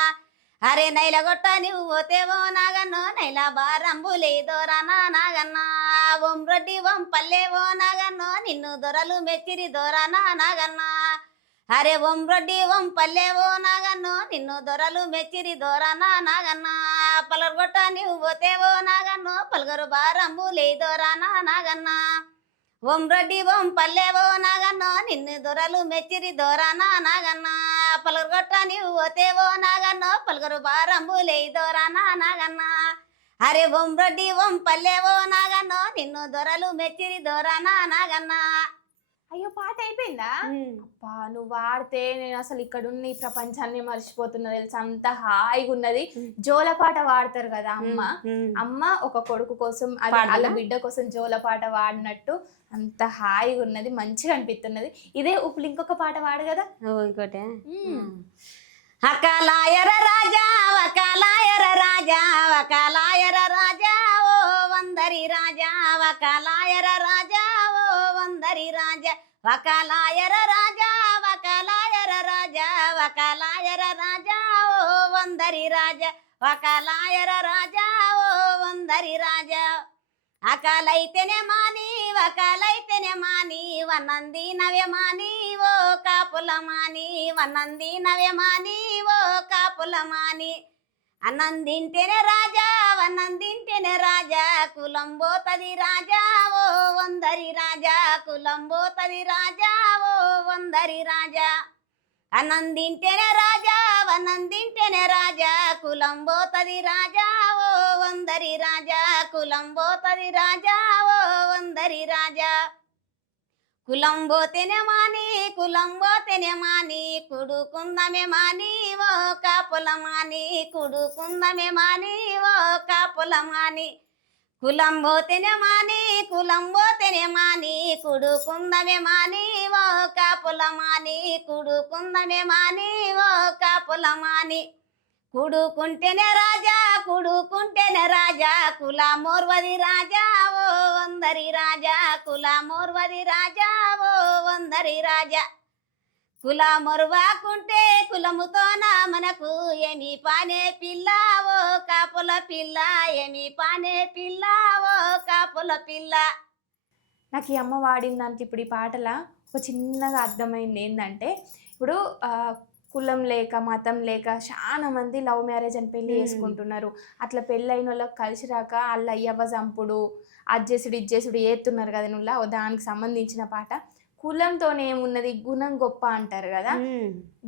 అరే నైలగొట్ట నీవు ఓతేవో నాగన్నో నైలా బారంబు లే దొరానా నాగన్నా. ఓం రెడ్డి ఓం పల్లెవో నాగన్నో నిన్ను దొరలు మెచ్చిరి దొరానా నాగన్నా. అరే ఓం రెడ్డి ఓం పల్లెవో నాగన్నో నిన్ను దొరలు మెచ్చిరి దొరానా నాగన్నా. పలగొట్ట నీవు ఓతేవో నాగన్నో పలుగురు బారంబు లే దొరానా నాగన్నా. ఓం రెడ్డి ఓం పల్లెవో నాగన్నో నిన్ను దొరలు మెచ్చిరి దొరానా నాగన్నా. పలుగొట్ట నీవు ఓతేవో నాగన్నో పలుగురు బారంబు లే దొరానా నాగన్నా. అరే బొమ్రొడ్డి పల్లెవో నాగన్నో నిన్ను దొరలు మెచ్చిరి దొరనా నాగన్నా. అయ్యో పాట అయిపోయిందా? అబ్బా నువ్వు వాడితే నేను అసలు ఇక్కడున్న ఈ ప్రపంచాన్ని మర్చిపోతున్నా తెలుసా, అంత హాయిగా ఉన్నది. జోలపాట వాడతారు కదా అమ్మ ఒక కొడుకు కోసం వాళ్ళ బిడ్డ కోసం జోలపాట వాడినట్టు అంత హాయిగా ఉన్నది, మంచిగా అనిపిస్తున్నది. ఇదే ఇప్పుడు ఇంకొక పాట వాడు కదా ఇంకోటే. అకాలాయర రాజా వకాలాయర రాజా వకాలాయర రాజా ఓ వందరి రాజా వకాలాయర రాజా ఓ వందరి రాజా వకాలాయర రాజా వకాలాయర రాజా వకాలాయర రాజా ఓ వందరి రాజా వకాలాయర రాజా ఓ వందరి రాజా. అకాలైతేనే మాని వకాలైతేనే మాని వన్నంది నవ్య మాని ఓ కాపుల మాని వన్నంది నవ్య మాని ఓ కాపుల మాని. అన్నందింటేనే రాజా వన్నందింటేనే రాజా కులం పోతది రాజా ఓ వందరి రాజా కులం పోతది రాజా ఓ వందరి రాజా. అన్నందింటేనే రాజా వన్నందింటేనే రాజా కులం పోతది రాజా ఓ వందరి రాజా కులం పోతది రాజా ఓ వందరి రాజా. కులం పోతేనే మాని కులం పోతేనే మాని కుడుకుందమే మాని ఓ కాపుల మాని కుడుకుందమే మాని ఓ కాపుల మాని. కులం పోతేనే మాని కులం పోతేనే మాని కుడుకుందమే మాని ఓ కాపుల మాని కుడుకుందమే మాని ఓ కాపుల మాని. కుడుకుంటేనే రాజా కుడుకుంటేనే రాజా కుల మోర్వది రాజా ఓ వందరి రాజా కుల మోర్వది రాజా ఓ వందరి రాజా. కుల మొరువాకుంటే కులముతోన మనకు ఏమి పానే పిల్ల ఓ కాపుల పిల్ల ఏమి పానే పిల్ల ఓ కాపుల పిల్ల. నాకు ఈ అమ్మ వాడిన దాంట్లో ఇప్పుడు ఈ పాటల ఒక చిన్నగా అర్థమైంది ఏంటంటే, ఇప్పుడు కులం లేక మతం లేక చాలా మంది లవ్ మ్యారేజ్ అని పెళ్లి చేసుకుంటున్నారు. అట్లా పెళ్ళైన వాళ్ళకి కలిసి రాక వాళ్ళ అయ్యవ్వ చంపుడు అజ్జేసుడు ఇజ్జేసుడు ఏతున్నారు కదా నువ్వులా, దానికి సంబంధించిన పాట. కులంతోనే ఏమున్నది, గుణం గొప్ప అంటారు కదా,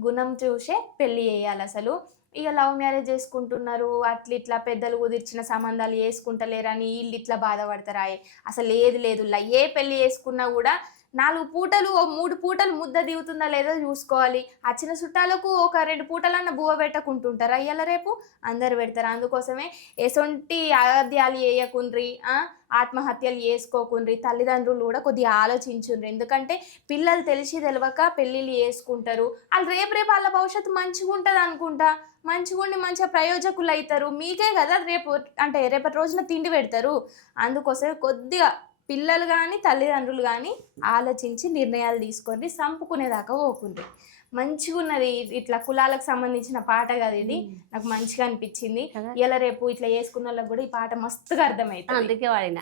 గుణం చూసే పెళ్లి చేయాలి అసలు. ఇక లవ్ మ్యారేజ్ చేసుకుంటున్నారు, అట్లా ఇట్లా పెద్దలు కుదిర్చిన సంబంధాలు చేసుకుంటలేరని వీళ్ళు ఇట్లా బాధపడతారా? అసలు ఏది లేదు, ఏ పెళ్లి చేసుకున్నా కూడా 4 పూటలు 3 పూటలు ముద్ద దిగుతుందా లేదో చూసుకోవాలి. వచ్చిన చుట్టాలకు ఒక 2 పూటలన్న బువ్వ పెట్టకుంటుంటారా? ఇయ్యాల రేపు అందరు పెడతారు. అందుకోసమే ఎసొంటి అగద్యాలు చేయకుండ్రి, ఆత్మహత్యలు చేసుకోకుండ్రి. తల్లిదండ్రులు కూడా కొద్దిగా ఆలోచించుండ్రి. ఎందుకంటే పిల్లలు తెలిసి తెలియక పెళ్ళిళ్ళు చేసుకుంటారు. వాళ్ళు రేపు వాళ్ళ భవిష్యత్తు మంచిగా ఉంటుంది అనుకుంటా, మంచిగా ఉండి మంచిగా ప్రయోజకులు అవుతారు. మీకే కదా రేపు అంటే రేపటి రోజున తిండి పెడతారు. అందుకోసమే కొద్దిగా పిల్లలు కానీ తల్లిదండ్రులు కానీ ఆలోచించి నిర్ణయాలు తీసుకొని సంపుకునేదాకా పోకుండ్రి. మంచిగా ఉన్నది. ఇట్లా కులాలకు సంబంధించిన పాట కదా ఇది, నాకు మంచిగా అనిపించింది. ఇలా రేపు ఇట్లా చేసుకున్న వాళ్ళకి కూడా ఈ పాట మస్తుగా అర్థమవుతుంది, అందుకే వాడిన.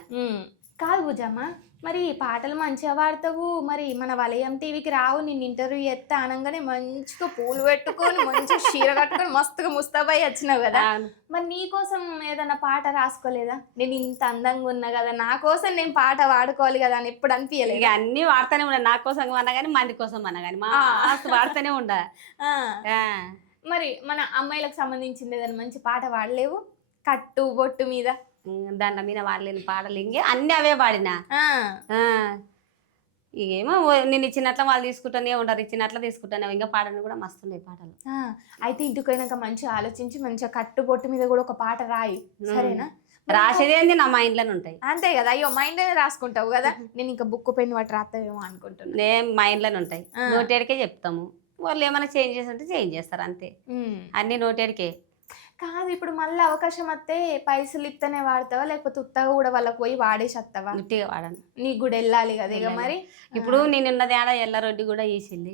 కాదు భుజమ్మ, మరి పాటలు మంచిగా పాడతావు, మరి మన వలయం టీవీకి రావు, నిన్ను ఇంటర్వ్యూ చేస్తా అనగానే మంచిగా పూలు పెట్టుకొని మంచిగా చీర కట్టుకొని మస్తుగా ముస్తాబై వచ్చినావు కదా, మరి నీ కోసం ఏదైనా పాట రాసుకోలేదా? నేను ఇంత అందంగా ఉన్నా కదా, నా కోసం నేను పాట వాడుకోవాలి కదా అని ఎప్పుడు అనిపించలేదు? ఇక అన్ని వాడుతూనే ఉండ, నా కోసం అన్నా కానీ మంది కోసం అన్నా కానీ వాడుతూనే ఉండ. మరి మన అమ్మాయిలకు సంబంధించింది ఏదైనా మంచి పాట వాడలేవు? కట్టు బొట్టు మీద దండ మీద వాడలేని పాటలు ఇంకే అన్ని అవే పాడినా. ఏమో నేను ఇచ్చినట్ల వాళ్ళు తీసుకుంటూనే ఉంటారు, ఇచ్చినట్ల తీసుకుంటానే ఇంకా పాడని కూడా మస్తున్నాయి పాటలు. అయితే ఇంటికి పోయినాక మంచిగా ఆలోచించి మంచిగా కట్టు బొట్టు మీద కూడా ఒక పాట రాయి, సరేనా? రాసేది ఏంది నా మైండ్లోనే ఉంటాయి. అంతే కదా, అయ్యో మైండ్లోనే రాసుకుంటావు కదా. నేను ఇంకా బుక్ పెన్ వాటి రాస్తావేమో అనుకుంటున్నా. నేను మైండ్లోనే ఉంటాయి, నోటేడికే చెప్తాము. వాళ్ళు ఏమైనా చేంజ్ చేస్తుంటే చేంజ్ చేస్తారు అంతే, అన్ని నోటేడికే. కాదు, ఇప్పుడు మళ్ళీ అవకాశం వస్తే పైసలు ఇస్తేనే వాడతావా, లేకపోతే ఉత్తగా కూడా వాళ్ళకి పోయి వాడేసి వస్తావా? ఉట్టిగా వాడను, నీకు కూడా వెళ్ళాలి కదా ఇక. మరి ఇప్పుడు నేనున్నది ఆడ ఎల్లారెడ్డి కూడా వేసింది,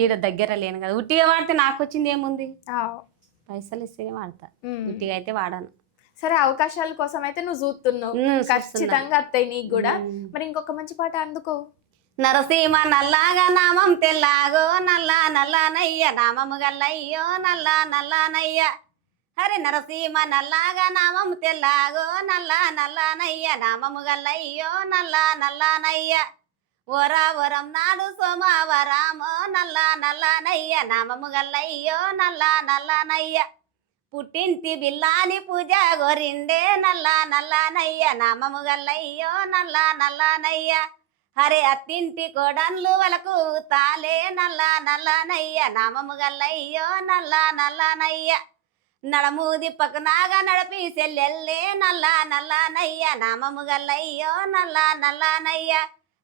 ఈడ దగ్గర లేను కదా. ఉట్టిగా వాడితే నాకు వచ్చింది ఏముంది, పైసలు ఇస్తేనే వాడతా, ఉట్టిగా అయితే వాడను. సరే, అవకాశాల కోసం అయితే నువ్వు చూస్తున్నావు, ఖచ్చితంగా వస్తాయి నీకు కూడా. మరి ఇంకొక మంచి పాట అందుకో. నరసీమ నల్లాగా నామం తెల్లాగో నల్ల నల్లనయ్య నామము గల్లయ్యో నల్ల నల్లనయ్య. హరి నరసీమ నల్లాగా నామము తెల్లాగో నల్ల నల్లనయ్య నామము గల్లయ్యో నల్ల నల్లనయ్య. ఓరం నాడు సోమవారమో నల్ల నల్లనయ్య నామము గల్లయ్యో నల్ల నల్లనయ్య. పుట్టింటి బిల్లాని పూజ గోరిండే నల్ల నల్లనయ్య నామము గల్లయ్యో నల్ల నల్లనయ్య హరే అత్తింటి కోడన్లు వలకు తాలే నల్ల నల్లనయ్య నామము గల్లయ్యో నల్ల నల్లనయ్య నడమూది పక్కనాగా నడిపి సెల్లెల్లే నల్ల నల్లనయ్య నామము గల్లయ్యో నల్ల నల్లనయ్య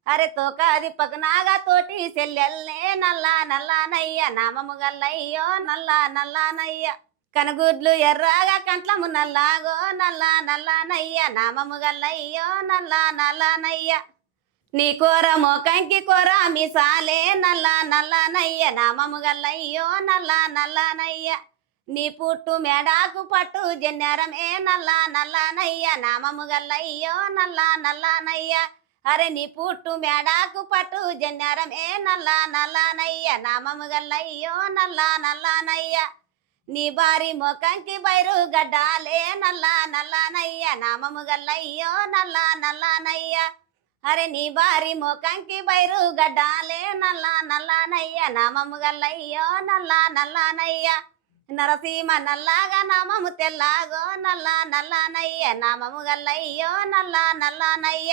అరే తోకాది పక్కనాగా తోటి సెల్లెల్లే నల్ల నల్లనయ్య నామము గల్లయ్యో నల్ల నల్లనయ్య కనుగుడ్లు ఎర్రగా కంట్లము నల్లాగో నల్ల నల్లనయ్య నామము గల్లయ్యో నల్ల నల్లనయ్య నీ కూర మోకంకి కూర మిసాలే నల్ల నల్లనయ్య నామము గల్లయ్యో నల్ల నల్లనయ్య నీ పుట్టు మేడాకు పట్టు జన్నెరమే నల్ల నల్లనయ్య నామము గల్లయ్యో నల్ల నల్లనయ్య అరే నీ పుట్టు మేడాకు పట్టు జన్నెరమే నల్ల నల్లనయ్య నామము గల్లయ్యో నల్ల నల్లనయ్య నీ బారి మోకంకి బైరు గడ్డాలే నల్ల నల్లనయ్య నామము గల్లయ్యో నల్ల నల్లనయ్య అరే నీ బారి మోకంకి బైరు గడ్డాలే నల్ల నల్లనయ్య నామము గల్లయ్యో నల్ల నల్లనయ్య నరసీమ నల్లగా నామము తెల్లాగో నల్ల నల్లనయ్య నామము గల్లయ్యో నల్ల నల్లనయ్య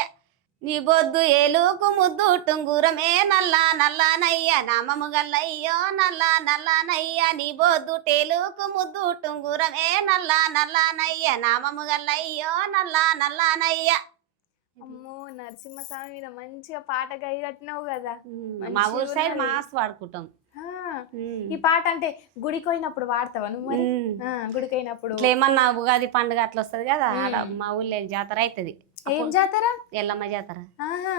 నీ బొద్దు ఏలుకు ముద్దు టుంగురమే నల్ల నల్లనయ్య నామము గల్లయ్యో నల్ల నల్లనయ్య నీ బొద్దు టేలుకు ముద్దు టుంగురమే నల్ల నల్లనయ్య నామము గల్లయ్యో నల్ల నల్లనయ్య అమ్మో నరసింహస్వామి మీద మంచిగా పాట గై కట్టినావు కదా. మా ఊరు సైడ్ మాస్ వాడుకుంటాం. ఆ, ఈ పాట అంటే గుడికి పోయినప్పుడు వాడతావా నువ్వు మరి? గుడికి పోయినప్పుడు ఇట్లా ఏమన్నా ఉగాది పండుగ అట్లా వస్తుంది కదా, ఆడ మా ఊళ్ళో జాతర అవుతుంది. ఏం జాతర? ఎల్లమ్మ జాతర. ఆహా,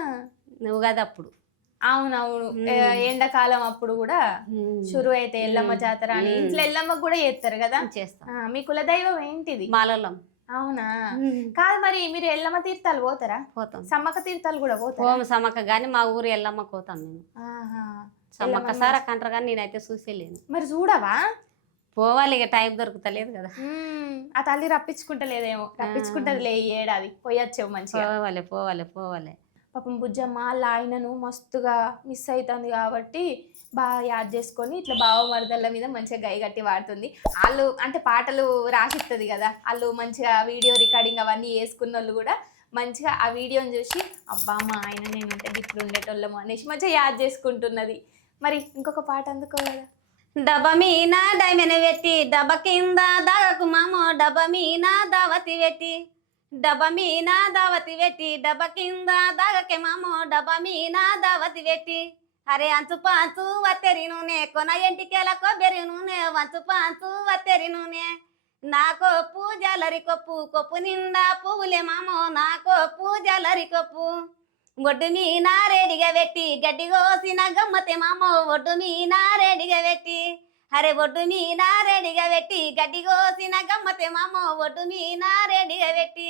ఉగాది అప్పుడు. అవునవును, ఎండాకాలం అప్పుడు కూడా షురు అయితే ఎల్లమ్మ జాతర అని ఇంట్లో ఎల్లమ్మకు కూడా చేస్తారు కదా. చేస్తాం. మీ కులదైవం ఏంటిది? మాలలం. అవునా? కాదు మరి మీరు ఎల్లమ్మ తీర్థాలు పోతారా? పోతాం. సమ్మక్క తీర్థాలు కూడా పోతాం. ఓం సమ్మక్క గాని మా ఊరు ఎల్లమ్మ పోతాం మేము. సమ్మక్క సారా కంటారు కానీ నేనైతే చూసేలేను. మరి చూడవా? పోవాలి, ఇక టైం దొరుకుతలేదు కదా. ఆ తల్లి రప్పించుకుంటలేదేమో. రప్పించుకుంటదిలే ఈ ఏడాది పోయొచ్చావు మంచిగా. పోవాలి పోవాలి పోవాలి. పాపం బుజ్జమ్మ వాళ్ళ ఆయనను మస్తుగా మిస్ అవుతుంది కాబట్టి బాగా యాద్ చేసుకొని ఇట్లా బావ మరదళ్ళ మీద మంచిగా గై కట్టి వాడుతుంది. వాళ్ళు అంటే పాటలు రాసిస్తుంది కదా, వాళ్ళు మంచిగా వీడియో రికార్డింగ్ అవన్నీ వేసుకున్న వాళ్ళు కూడా మంచిగా ఆ వీడియోని చూసి అబ్బా మా ఆయన నేనంటే ఇప్పుడు ఉండేటోళ్ళము అనేసి మంచిగా యాద్ చేసుకుంటున్నది. మరి ఇంకొక పాట అందుకో కదా. డబ్బ మీన డైమెన్ పెట్టి డబ్బ కింద దాగకు మామో డబ్బ మీన దావతి పెట్టి డబ్బ మీన దావతి పెట్టి డబ్బ కింద దాగకే మామో డబ్బ మీన దావతి పెట్టి అరే అంచు పాంచు వత్తెరి నూనె కొన ఎంటికెల కొబ్బరి నూనె వంచు పాంచు వత్తెరి నూనె నా కొప్పు జలరి కొప్పు కొప్పు నిండా పువ్వులే మామో నా కొప్పు జలరి కొప్పు ఒడ్డు మీన రెడిగా పెట్టి గడ్డి కోసిన గమ్మతే మామో ఒడ్డు మీన రెడిగా పెట్టి అరే ఒడ్డు మీన రెడిగా పెట్టి గడ్డి కోసిన గమ్మతే మామో ఒడ్డు మీన రెడిగా పెట్టి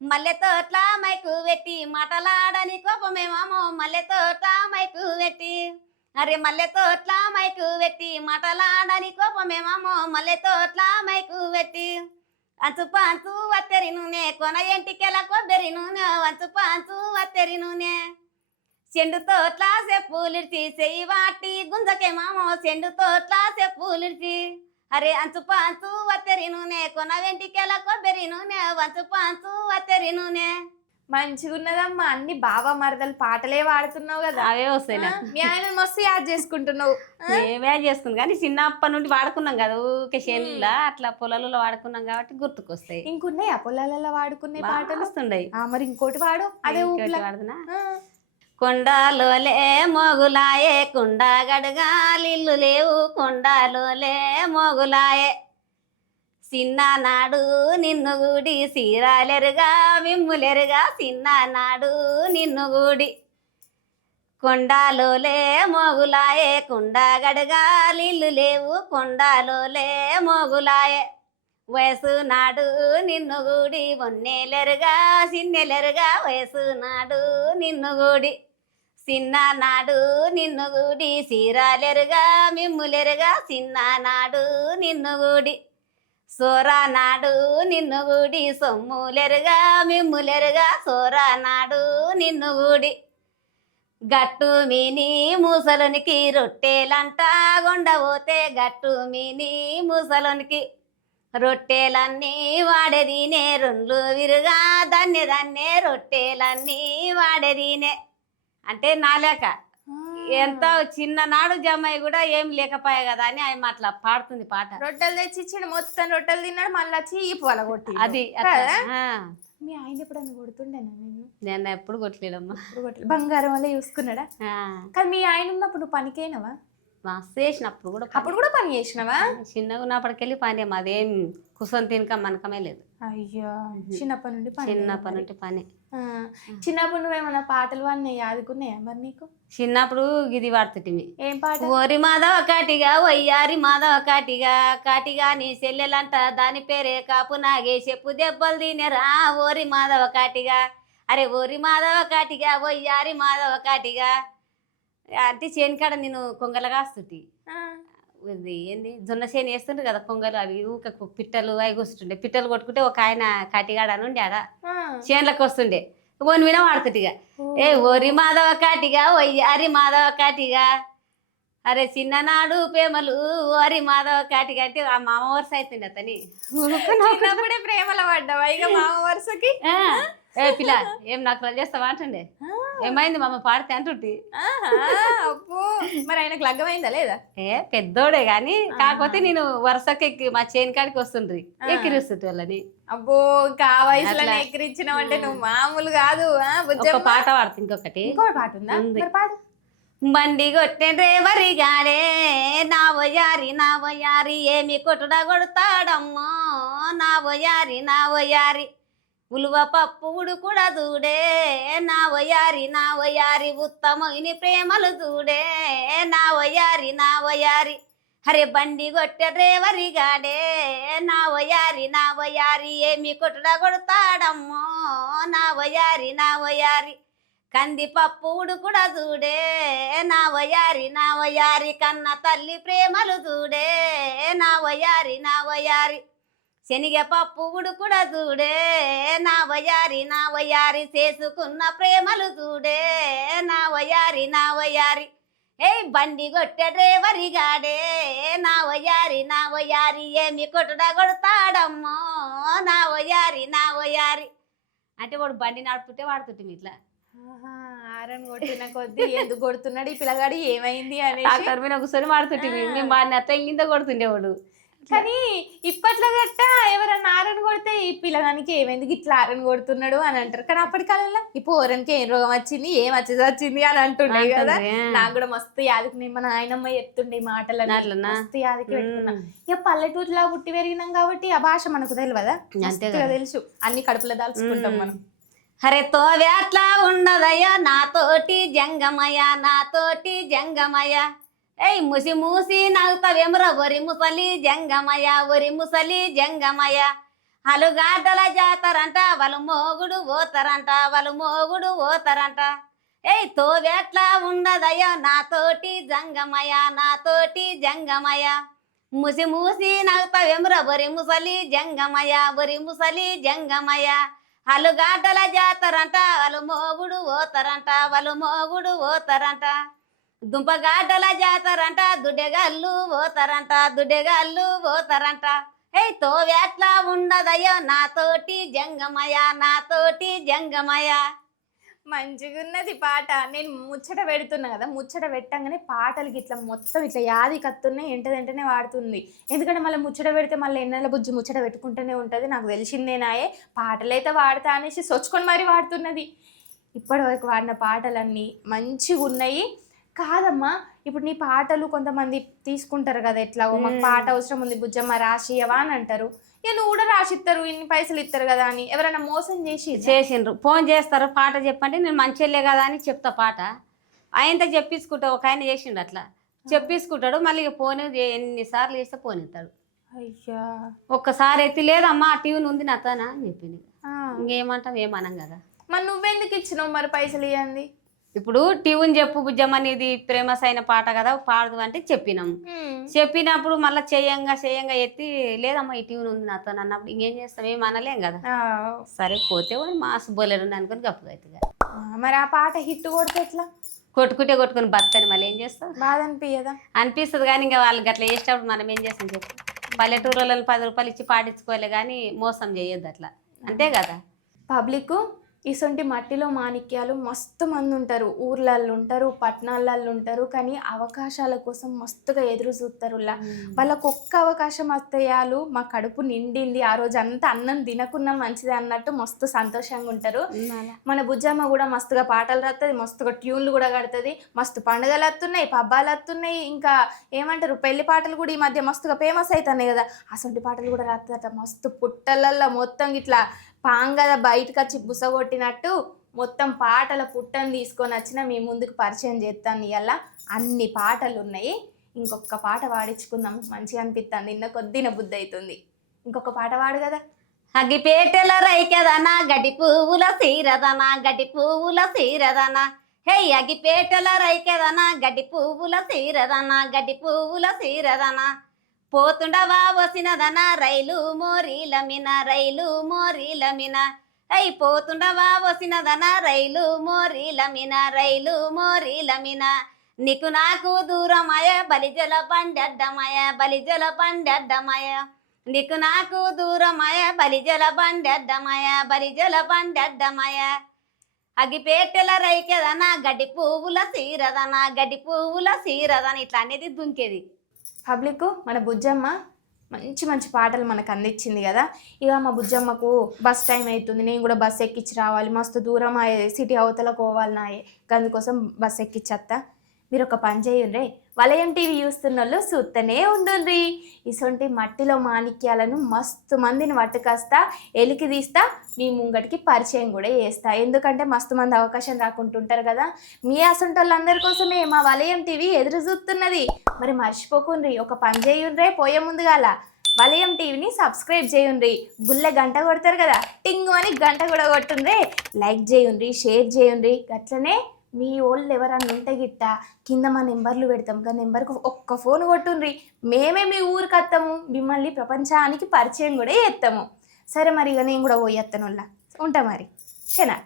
మల్లె తోట్ల మైకు పెట్టి మాటలాడని కోపమే మామో మల్లె తోట్ల మైకు పెట్టి అరే మల్లె తోట్ల మైకు పెట్టి మాటలాడని కోపమే మామో మల్లె తోట్ల మైకు పెట్టి అంచు పాంచు వత్తెరి నూనె కొన ఎంటికెల కొబ్బరి నూనె వంచు పాంచు వత్తెరి నూనె చెండు తోట్ల చెప్పులిడ్చి చెయ్యి వాటి గుంజకే మామో చెండు తోట్ల చెప్పులిడ్చి అరే అంచు పాంచు వత్తెరి నూనె కొన వెంటికెల కొబ్బరి నూనె వంచు పాంచు వత్తెరి నూనె. మంచిగా ఉన్నదమ్మా, అన్ని బావ మరదలు పాటలే వాడుతున్నావు కదా. అవే వస్తాయి. మీ ఆయన మస్తు యాద్ చేసుకుంటున్నావు. ఏమే చేసుకుంది కానీ చిన్నప్పటి నుండి వాడుకున్నాం కదా, ఊకే చేనులా అట్లా పొలాలలో వాడుకున్నాం కాబట్టి గుర్తుకొస్తాయి. ఇంకున్నాయా పొలాలలో వాడుకునే పాటలు? వస్తుండయి. మరి ఇంకోటి వాడు. అదే వాడుతున్నా. కొండలోలే మోగులాయే కుండ గడగాలిల్లు లేవు కొండలోలే మోగులాయే చిన్ననాడు నిన్ను గుడి సీరాలెరుగా విమ్ములెరుగా చిన్ననాడు నిన్ను గుడి కొండలోలే మోగులాయే కుండ గడగాలిల్లు లేవు కొండలోలే మోగులాయే వయసు నాడు నిన్ను గుడి ఒన్నెలెరుగా చిన్నెలెరుగా వయసు నాడు నిన్ను గుడి చిన్ననాడు నిన్ను గుడి సీరాలెరుగా మిమ్ములెరుగా చిన్ననాడు నిన్ను గుడి సోరానాడు నిన్ను గుడి సొమ్ములెరుగా మిమ్ములెరుగా సోరానాడు నిన్ను గుడి గట్టు మీని మూసలోనికి రొట్టెలంట కొండపోతే గట్టు మీని మూసలోనికి రొట్టెలన్నీ వాడేదినే రొండ్లు విరుగా దన్నే రొట్టెలన్నీ వాడేదినే అంటే నాలేక ఎంత చిన్ననాడు జమ్మాయి కూడా ఏం లేకపోయా కదా అని ఆయన అట్లా పాడుతుంది పాట. రొట్టెలు తెచ్చి ఇచ్చాడు, మొత్తం రొట్టెలు తిన్నాడు, మళ్ళీ చీపు వాళ్ళ కొట్టి. అది అట్లా. మీ ఆయన ఎప్పుడన్నా కొడుతుండేనా? నేను ఎప్పుడు కొట్టలేదమ్మా. బంగారం వల్ల చూసుకున్నాడా? కానీ మీ ఆయన ఉన్నప్పుడు నువ్వు పనికేనవా? మస్తు చేసినప్పుడు కూడా అప్పుడు కూడా పని చేసినవా? చిన్నగా ఉన్నప్పటికెళ్ళి పని అదేం కుసం తినక మనకమే లేదు. అయ్యో, చిన్నప్పటి నుండి పని. చిన్నప్పటి నుండి పని. చిన్నప్పుడు నువ్వేమన్నా పాటలు అన్నీ ఆదుకున్నాయా మరి నీకు? చిన్నప్పుడు గిది వాడుతుంటివి. ఏం పాట? ఓరి మాధవ కాటిగా వయ్యారి మాధవ కాటిగా కాటిగా నీ చెల్లెలంట దాని పేరే కాపు నాగే చెప్పు దెబ్బలు తినేరా ఓరి మాధవ కాటిగా. అరే ఓరి మాధవ కాటిగా వయ్యారి మాధవ కాటిగా అంటే చేనికాడ నేను కొంగలగా వస్తుంటి. ఇది ఏంది జొన్న చేను వేస్తుండే కదా కొంగలు, అవి ఊక పిట్టలు అవి కూర్చుంటుండే. పిట్టలు కొట్టుకుంటే ఒక ఆయన కాటిగాడ అని ఉండే ఆడ చేనులకు వస్తుండే. కొన్ని విన వాడుతుంటిగా ఏ ఓరి మాధవ కాటిగా వయ్యారి మాధవ కాటిగా అరే చిన్ననాడు ప్రేమలు ఓరి మాధవ కాటిగా అంటే ఆ మామ వరుస అవుతుంది అతని. చిన్నప్పుడే ప్రేమలో పడ్డావా ఇక మామ వరుసకి? ఏ పిల్ల ఏం నాకు రన్ చేస్తావా అంటుండే. ఏమైంది మామ పాడితే అంటుంటి. మరి ఆయనకు లగ్గమైందా లేదా? ఏ పెద్దోడే గాని కాకపోతే నేను వరుసకి మా చేను కాడికి వస్తుండ్రి ఎక్కిరిస్తుంటే వాళ్ళని. అబ్బో, ఆ వయసులో ఎక్కిరించినావు అంటే నువ్వు మామూలు కాదు. ఒక పాట పాడుతుంది. ఇంకొకటి పాట ఉందా? పాడు. బండి కొట్టే వరిగాడే నా వయారి ఏమి కొట్టుడా కొడతాడమ్మో నా వయారి ఉలువ పప్పు ఉడుకుడా దూడే నా వయారి ఉత్తమైన ప్రేమలు దూడే నా వయారి హరే బండి కొట్టే డ్రైవరిగాడే నా వయారి ఏమి కొట్టుడా కొడతాడమ్మో నా వయారి కందిపప్పు ఉడుకుడా దూడే నా వయారి కన్న తల్లి ప్రేమలు దూడే నా వయారి శనగపప్పు ఉడుకుడా దూడే నా వయారి చేసుకున్న ప్రేమలు దూడే నా వయారి ఏ బండి కొట్టే డ్రైవరిగాడే నా వయారి ఏమి కొట్టుడా కొడతాడమ్మో నా వయారి అంటే వాడు బండి నడుపుతుంటే వాడుతుంటే ఇట్లా ఆరని కొట్టిన కొద్ది ఎందుకు కొడుతున్నాడు ఈ పిల్లగాడు ఏమైంది అని ఒకసారి మాడుతుంటే మేము మా నెత్త ఇంత కొడుతుండేవాడు. కానీ ఇప్పట్లో గట్ట ఎవరన్నా ఆరని కొడితే ఈ పిల్లగానికి ఏమైంది ఇట్లా ఆరని కొడుతున్నాడు అని అంటారు. కానీ అప్పటి కాలంలో ఈ పోరనికి ఏం రోగం వచ్చింది ఏం వచ్చింది అని అంటుండే కదా. నాకు కూడా మస్తు యాదకి మన ఆయనమ్మ చెప్తుండే మాటలు మస్తు యాదకి పెట్టుకున్నా. ఇక పల్లెటూరులో పుట్టి పెరిగినాం కాబట్టి ఆ భాష మనకు తెలియదా? తెలుసు, అన్ని కడుపులో దాల్చుకుంటాం మనం. హరే తోవే అట్లా ఉండదయ్యా నాతోటి జంగమయ్య ఏయ్ ముసి మూసి నవ్వుతావేమరా ఒరి ముసలి జంగమయ్య అలుగాటల జాతరంట వాళ్ళు మోగుడు పోతారంట ఏయ్ తోవెట్లా ఉండదయ్యా నాతోటి జంగమయ్య ముసి మూసి నవ్వుతావేమరా ఒరి ముసలి జంగమయ్య అలుగాటల జాతరంట వాళ్ళు మోగుడు పోతారంట దుంపగాటల జాతరంట దుడ్డెగాళ్ళు పోతారంట ఏయ్ తోవెట్లా ఉండదయ్యో నాతోటి జంగమయ్య మంచిగున్నది పాట. నేను ముచ్చట పెడుతున్నా కదా, ముచ్చట పెట్టంగానే పాటలకి ఇట్లా మొత్తం ఇట్లా యాది కత్తున్నాయి, వెంటనే వాడుతుంది. ఎందుకంటే మళ్ళీ ముచ్చట పెడితే మళ్ళీ ఎన్నెల బుజ్జి ముచ్చట పెట్టుకుంటూనే ఉంటుంది. నాకు తెలిసిందేనాయే పాటలైతే వాడతా అనేసి సొచ్చుకొని మరీ వాడుతున్నది. ఇప్పటి వరకు వాడిన పాటలన్నీ మంచిగా ఉన్నాయి. కాదమ్మా, ఇప్పుడు నీ పాటలు కొంతమంది తీసుకుంటారు కదా, ఎట్లా మాకు పాట అవసరం ఉంది బుజ్జమ్మ రాసియవా అని అంటారు. ఇక నువ్వు కూడా రాసిస్తారు, ఇన్ని పైసలు ఇస్తారు కదా అని ఎవరైనా మోసం చేసిండ్రు. ఫోన్ చేస్తారు పాట చెప్పంటే నేను మంచిలే కదా అని చెప్తా పాట. ఆయనతో చెప్పించుకుంటా. ఒక ఆయన చేసిండు అట్లా చెప్పించుకుంటాడు. మళ్ళీ ఫోన్ ఎన్నిసార్లు చేస్తే ఫోన్ ఎత్తాడు. అయ్యా, ఒక్కసారి ఎత్తి లేదమ్మా ట్యూన్ ఉంది నాతోనా అని చెప్పింది. ఇంకేమంటాం, ఏమనం కదా. మరి నువ్వెందుకు ఇచ్చినావు మరి పైసలు ఇవ్వండి? ఇప్పుడు ట్యూన్ చెప్పు బుజ్జమ్మని, ఇది ఫేమస్ అయిన పాట కదా పాడదు అంటే చెప్పినాము. చెప్పినప్పుడు మళ్ళీ చేయంగా ఎత్తి లేదమ్మా ఈ ట్యూన్ ఉంది నాతో అన్నప్పుడు ఇంకేం చేస్తాం, ఏం అనలేం కదా. సరే పోతే వాడు మాస్ బోలేడు అనుకుని గప్పుగా అవుతుంది. మరి ఆ పాట హిట్ కొడితే ఎట్లా? కొట్టుకొని బతకని మళ్ళీ ఏం చేస్తాం? బాధ అనిపించదా? అనిపిస్తుంది కానీ ఇంకా వాళ్ళకి అట్లా చేసేటప్పుడు మనం ఏం చేస్తాం చెప్పు. పల్లెటూరులలో 10 రూపాయలు ఇచ్చి పాడించుకోలే కానీ మోసం చేయొద్దు అట్లా, అంతే కదా. పబ్లిక్ ఇసొంటి మట్టిలో మాణిక్యాలు మస్తు మంది ఉంటారు, ఊర్లలో ఉంటారు, పట్టణాలలో ఉంటారు, కానీ అవకాశాల కోసం మస్తుగా ఎదురు చూస్తారులా. వాళ్ళకు ఒక్క అవకాశం వస్తాయాలు మా కడుపు నిండింది, ఆ రోజు అంతా అన్నం తినకున్నా మంచిది అన్నట్టు మస్తు సంతోషంగా ఉంటారు. మన బుజ్జమ్మ కూడా మస్తుగా పాటలు రాస్తుంది, మస్తుగా ట్యూన్లు కూడా కడుతుంది, మస్తు పండుగలు వస్తున్నాయి, పబ్బాలు వస్తున్నాయి, ఇంకా ఏమంటారు పెళ్లి పాటలు కూడా ఈ మధ్య మస్తుగా ఫేమస్ అవుతున్నాయి కదా, అసొంటి పాటలు కూడా రాస్తుందట. మస్తు పుట్టలల్లో మొత్తం ఇట్లా పాంగద బయటకు వచ్చి బుసగొట్టినట్టు మొత్తం పాటల పుట్టను తీసుకొని వచ్చిన మీ ముందుకు పరిచయం చేస్తాను. ఇవాళ అన్ని పాటలు ఉన్నాయి, ఇంకొక పాట పాడించుకుందాం, మంచిగా అనిపిస్తుంది, నిన్న కొద్దిన బుద్ధి అవుతుంది. ఇంకొక పాట పాడు కదా. అగిపేటెల రైకెదనా గడ్డి పువ్వుల సీరదనా, గడ్డి పువ్వుల సీరదనా, హే అగిపేటెల రైకెదనా గడ్డి పువ్వుల సీరదనా, గడ్డి పువ్వుల సీరదనా, పోతుండవా వసినదనా రైలు మోరీలమిన, రైలు మోరీలమిన, అయి పోతుండవా వసినదనా రైలు మోరీలమిన, రైలు మోరీలమిన, నీకు నాకు దూరమయ బలిజల బండడ్డమయ, బలిజల బండడ్డమయ, నీకు నాకు దూరమయ బలిజల బండడ్డమయ, బలిజల బండడ్డమయ, అగిపేటెల రైకెదనా గడ్డి పువ్వుల సీరదనా, గడ్డి పువ్వుల సీరదన, ఇట్లా అనేది దుంకేది. పబ్లిక్ మన బుజ్జమ్మ మంచి మంచి పాటలు మనకు అందించింది కదా. ఇక మా బుజ్జమ్మకు బస్ టైం అవుతుంది, నేను కూడా బస్ ఎక్కించి రావాలి, మస్తు దూరం సిటీ అవతల పోవాలి నాయే, అందుకోసం బస్ ఎక్కించేస్తా. మీరు ఒక పని చేయండి, వలయం టీవీ చూస్తున్న వాళ్ళు చూస్తూనే ఉండుండ్రి. ఇసొంటి మట్టిలో మాణిక్యాలను మస్తు మందిని పట్టుకొస్తా, ఎలికి తీస్తా, మీ ముంగటికి పరిచయం కూడా చేస్తా. ఎందుకంటే మస్తు మంది అవకాశం రాకుంటుంటారు కదా, మీ అసొంటి వాళ్ళందరి కోసమే మా వలయం టీవీ ఎదురు చూస్తున్నది. మరి మర్చిపోకుండ్రి, ఒక పని చేయుండ్రే, పోయే ముందుగాల వలయం టీవీని సబ్స్క్రైబ్ చేయుండ్రి, గుళ్ళ గంట కొడతారు కదా, టింగు అని గంట కూడా కొట్టుండ్రే, లైక్ చేయుండ్రి, షేర్ చేయుండ్రి. అట్లనే మీ వాళ్ళు ఎవరన్నా ఉంటే గిట్ట కింద మా నెంబర్లు పెడతాం, ఆ నెంబర్కు ఒక్క ఫోన్ కొట్టుండ్రి, మేమే మీ ఊరికి వస్తాము, మిమ్మల్ని ప్రపంచానికి పరిచయం కూడా చేస్తాము. సరే మరి ఇక నేను కూడా పోయేస్తాను, ఉంటా మరి, శనా.